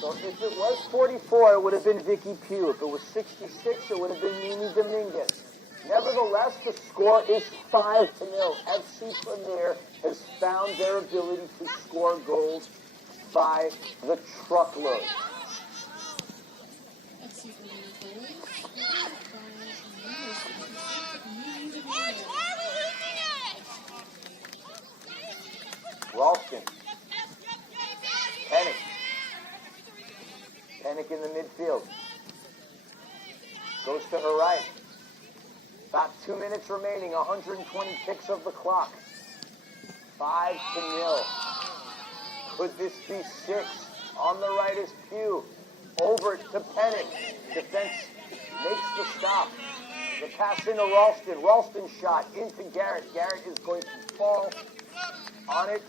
So if it was 44, it would have been Vicky Pugh. If it was 66, it would have been Mimi Dominguez. Nevertheless, the score is 5-0. FC Premier has found their ability to score goals by the truckload. Ralston. Penny. Panic in the midfield. Goes to her right. About 2 minutes remaining, 120 ticks of the clock. 5-0. Could this be 6? On the right is Pugh. Over to Panic. Defense makes the stop. The pass into Ralston. Ralston shot into Garrett. Garrett is going to fall on it.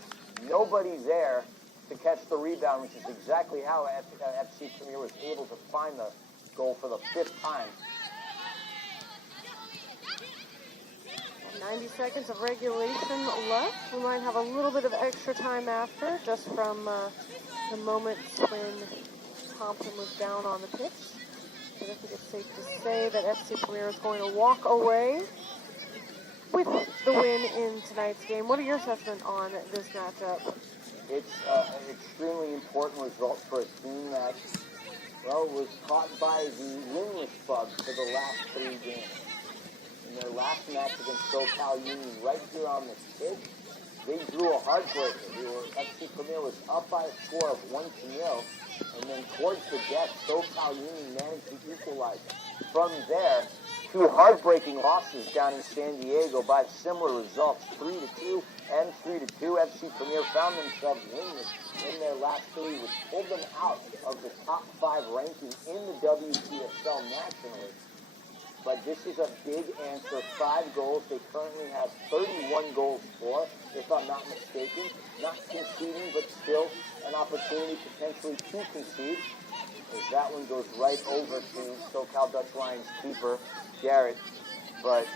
Nobody there to catch the rebound, which is exactly how FC Premier was able to find the goal for the 5th time. 90 seconds of regulation left. We might have a little bit of extra time after, just from the moments when Thompson was down on the pitch. But I think it's safe to say that FC Premier is going to walk away with the win in tonight's game. What are your assessment on this matchup? It's an extremely important result for a team that, well, was caught by the winless bug for the last 3 games. In their last match against Socal Union, right here on this pitch, they drew a heartbreaker. FC Premier was up by a score of 1-0, and then towards the death, Socal Union managed to equalize. From there, 2 heartbreaking losses down in San Diego by similar results, 3-2 and 3-2. FC Premier found themselves winless in their last 3, which pulled them out of the top 5 ranking in the Wpsl nationally. But this is a big answer. 5 goals. They currently have 31 goals for, if I'm not mistaken. Not conceding, but still an opportunity potentially to concede. As that one goes right over to Socal Dutch Lions keeper, Garrett. But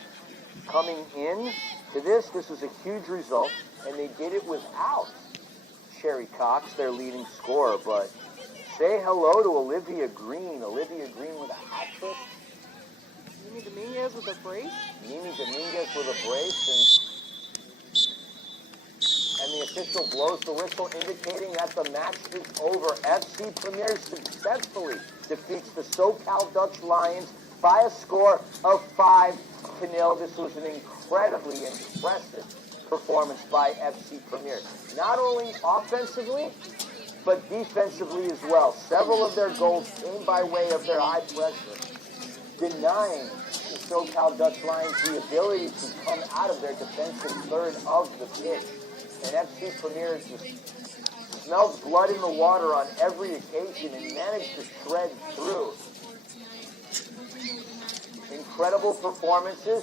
coming in to this was a huge result, and they did it without Sherry Cox, their leading scorer. But say hello to Olivia Green. Olivia Green with a hat trick. Mimi Dominguez with a brace. Mimi Dominguez with a brace, and the official blows the whistle, indicating that the match is over. FC Premier successfully defeats the Socal Dutch Lions by a score of 5-0. This was an incredibly impressive performance by FC Premier. Not only offensively, but defensively as well. Several of their goals came by way of their high pressure, denying the Socal Dutch Lions the ability to come out of their defensive third of the pitch. And FC Premier just smelled blood in the water on every occasion and managed to shred through. Incredible performances.